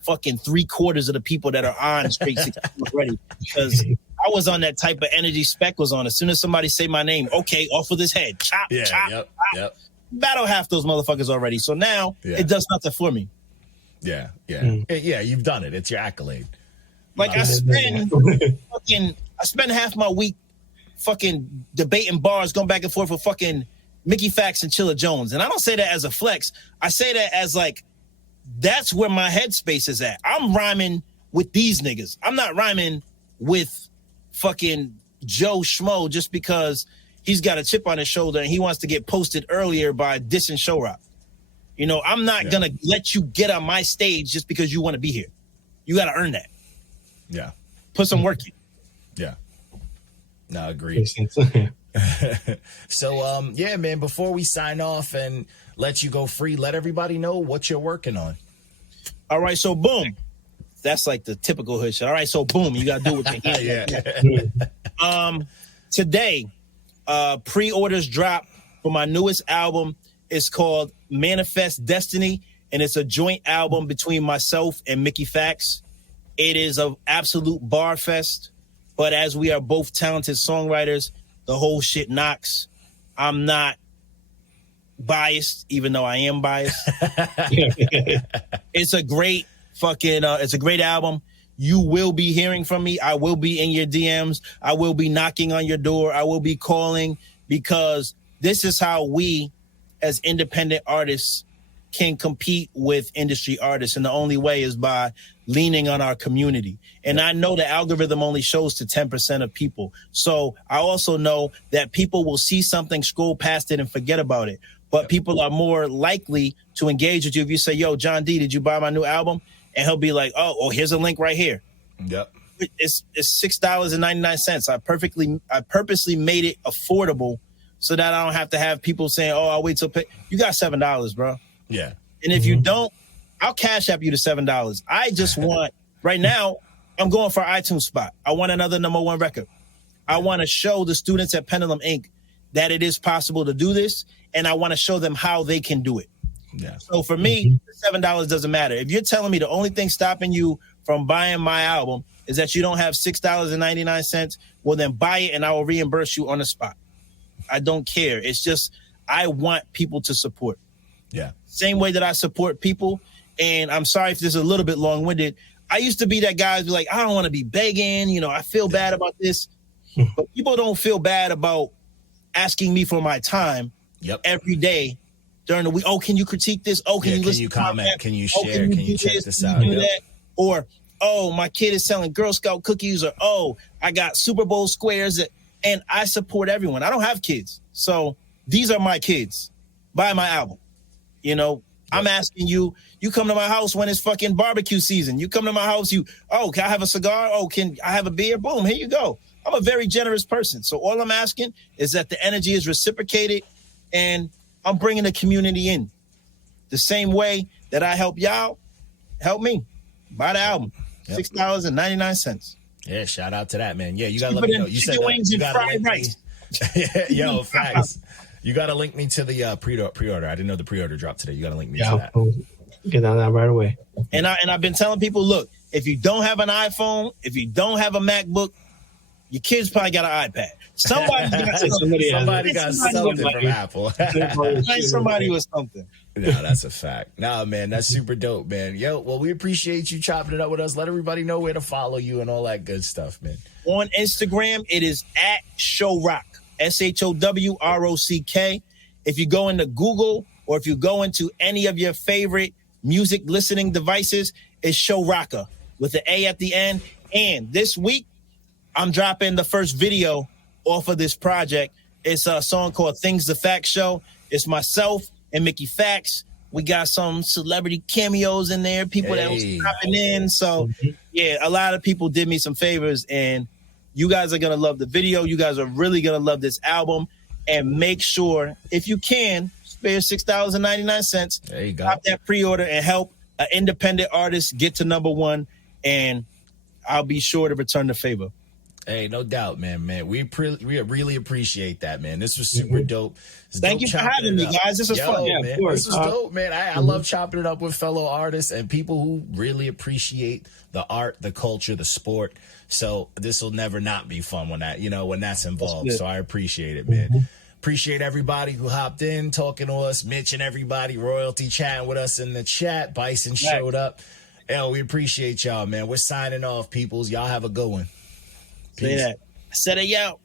fucking 3/4 of the people that are on Straight 16 already because I was on that type of energy Spec was on. As soon as somebody say my name, okay, off with his head, chop. Yep. Battle half those motherfuckers already. So now it does nothing for me. Yeah. Yeah, you've done it. It's your accolade. Like I spend half my week fucking debating bars, going back and forth with fucking Mickey Factz and Chilla Jones. And I don't say that as a flex. I say that as like, that's where my headspace is at. I'm rhyming with these niggas. I'm not rhyming with fucking Joe Schmo just because he's got a chip on his shoulder and he wants to get posted earlier by dissing Showrocka. You know, I'm not gonna let you get on my stage just because you want to be here. You got to earn that. Yeah. Put some work in. Yeah. No, agreed. So, yeah, man, before we sign off and let you go free, let everybody know what you're working on. All right, so boom. That's like the typical hood shit. All right, so boom, you got to do it with your hands. Today, pre-orders drop for my newest album. It's called Manifest Destiny, and it's a joint album between myself and Mickey Factz. It is an absolute bar fest, but as we are both talented songwriters, the whole shit knocks. I'm not biased, even though I am biased. It's a great it's a great album. You will be hearing from me. I will be in your DMs. I will be knocking on your door. I will be calling because this is how we as independent artists can compete with industry artists. And the only way is by leaning on our community. And I know the algorithm only shows to 10% of people. So I also know that people will see something, scroll past it and forget about it. But people are more likely to engage with you if you say, yo, John D, did you buy my new album? and he'll be like, oh, here's a link right here. Yep. It's $6.99. I purposely made it affordable so that I don't have to have people saying, oh, I'll wait till pay. You got $7, bro. Yeah. And if you don't, I'll cash app you the $7. I just want, right now, I'm going for an iTunes spot. I want another #1 record. I want to show the students at Pendulum Inc. that it is possible to do this, and I want to show them how they can do it. Yeah. So for me, $7 doesn't matter. If you're telling me the only thing stopping you from buying my album is that you don't have $6.99, well, then buy it and I will reimburse you on the spot. I don't care. It's just I want people to support. Yeah. Same way that I support people. And I'm sorry if this is a little bit long-winded. I used to be that guy who's like, I don't want to be begging. You know, I feel bad about this. But people don't feel bad about asking me for my time every day during the week. Oh, can you critique this? Oh, can you listen? Can you comment? Can you share? Can you check this out? Or, oh, my kid is selling Girl Scout cookies. Or, oh, I got Super Bowl squares. And I support everyone. I don't have kids. So these are my kids. Buy my album. You know, I'm asking you, you come to my house when it's fucking barbecue season. You come to my house, can I have a cigar? Oh, can I have a beer? Boom, here you go. I'm a very generous person. So all I'm asking is that the energy is reciprocated and I'm bringing the community in. The same way that I help y'all, help me. Buy the album. $6.99. Yeah, shout out to that, man. Yeah, you got to let me know. You said wings and fried rice. Yo, facts. You got to link me to the pre-order. I didn't know the pre-order dropped today. You got to link me to that. Get on that right away. And I've been telling people, look, if you don't have an iPhone, if you don't have a MacBook, your kids probably got an iPad. Somebody got something from Apple. Somebody was something. No, that's a fact. Nah, man, that's super dope, man. Yo, well, we appreciate you chopping it up with us. Let everybody know where to follow you and all that good stuff, man. On Instagram, it is at Showrocka, SHOWROCK. If you go into Google or if you go into any of your favorite music listening devices, it's Showrocka with the A at the end. And this week, I'm dropping the first video off of this project. It's a song called Things the Facts Show. It's myself and Mickey Factz. We got some celebrity cameos in there, people that was popping in. So, yeah, a lot of people did me some favors, and you guys are going to love the video. You guys are really going to love this album. And make sure, if you can, spare $6.99. There you go. Drop that pre-order and help an independent artist get to #1, and I'll be sure to return the favor. Hey, no doubt, man. We really appreciate that, man. This was super dope. Thank you for having me, guys. This was fun. Yeah, man. This was dope, man. I love chopping it up with fellow artists and people who really appreciate the art, the culture, the sport. So this will never not be fun when that's involved. So I appreciate it, man. Appreciate everybody who hopped in, talking to us, Mitch and everybody, Royalty chatting with us in the chat. Bison showed up. Yo, we appreciate y'all, man. We're signing off, peoples. Y'all have a good one. Say that. I said it, yo.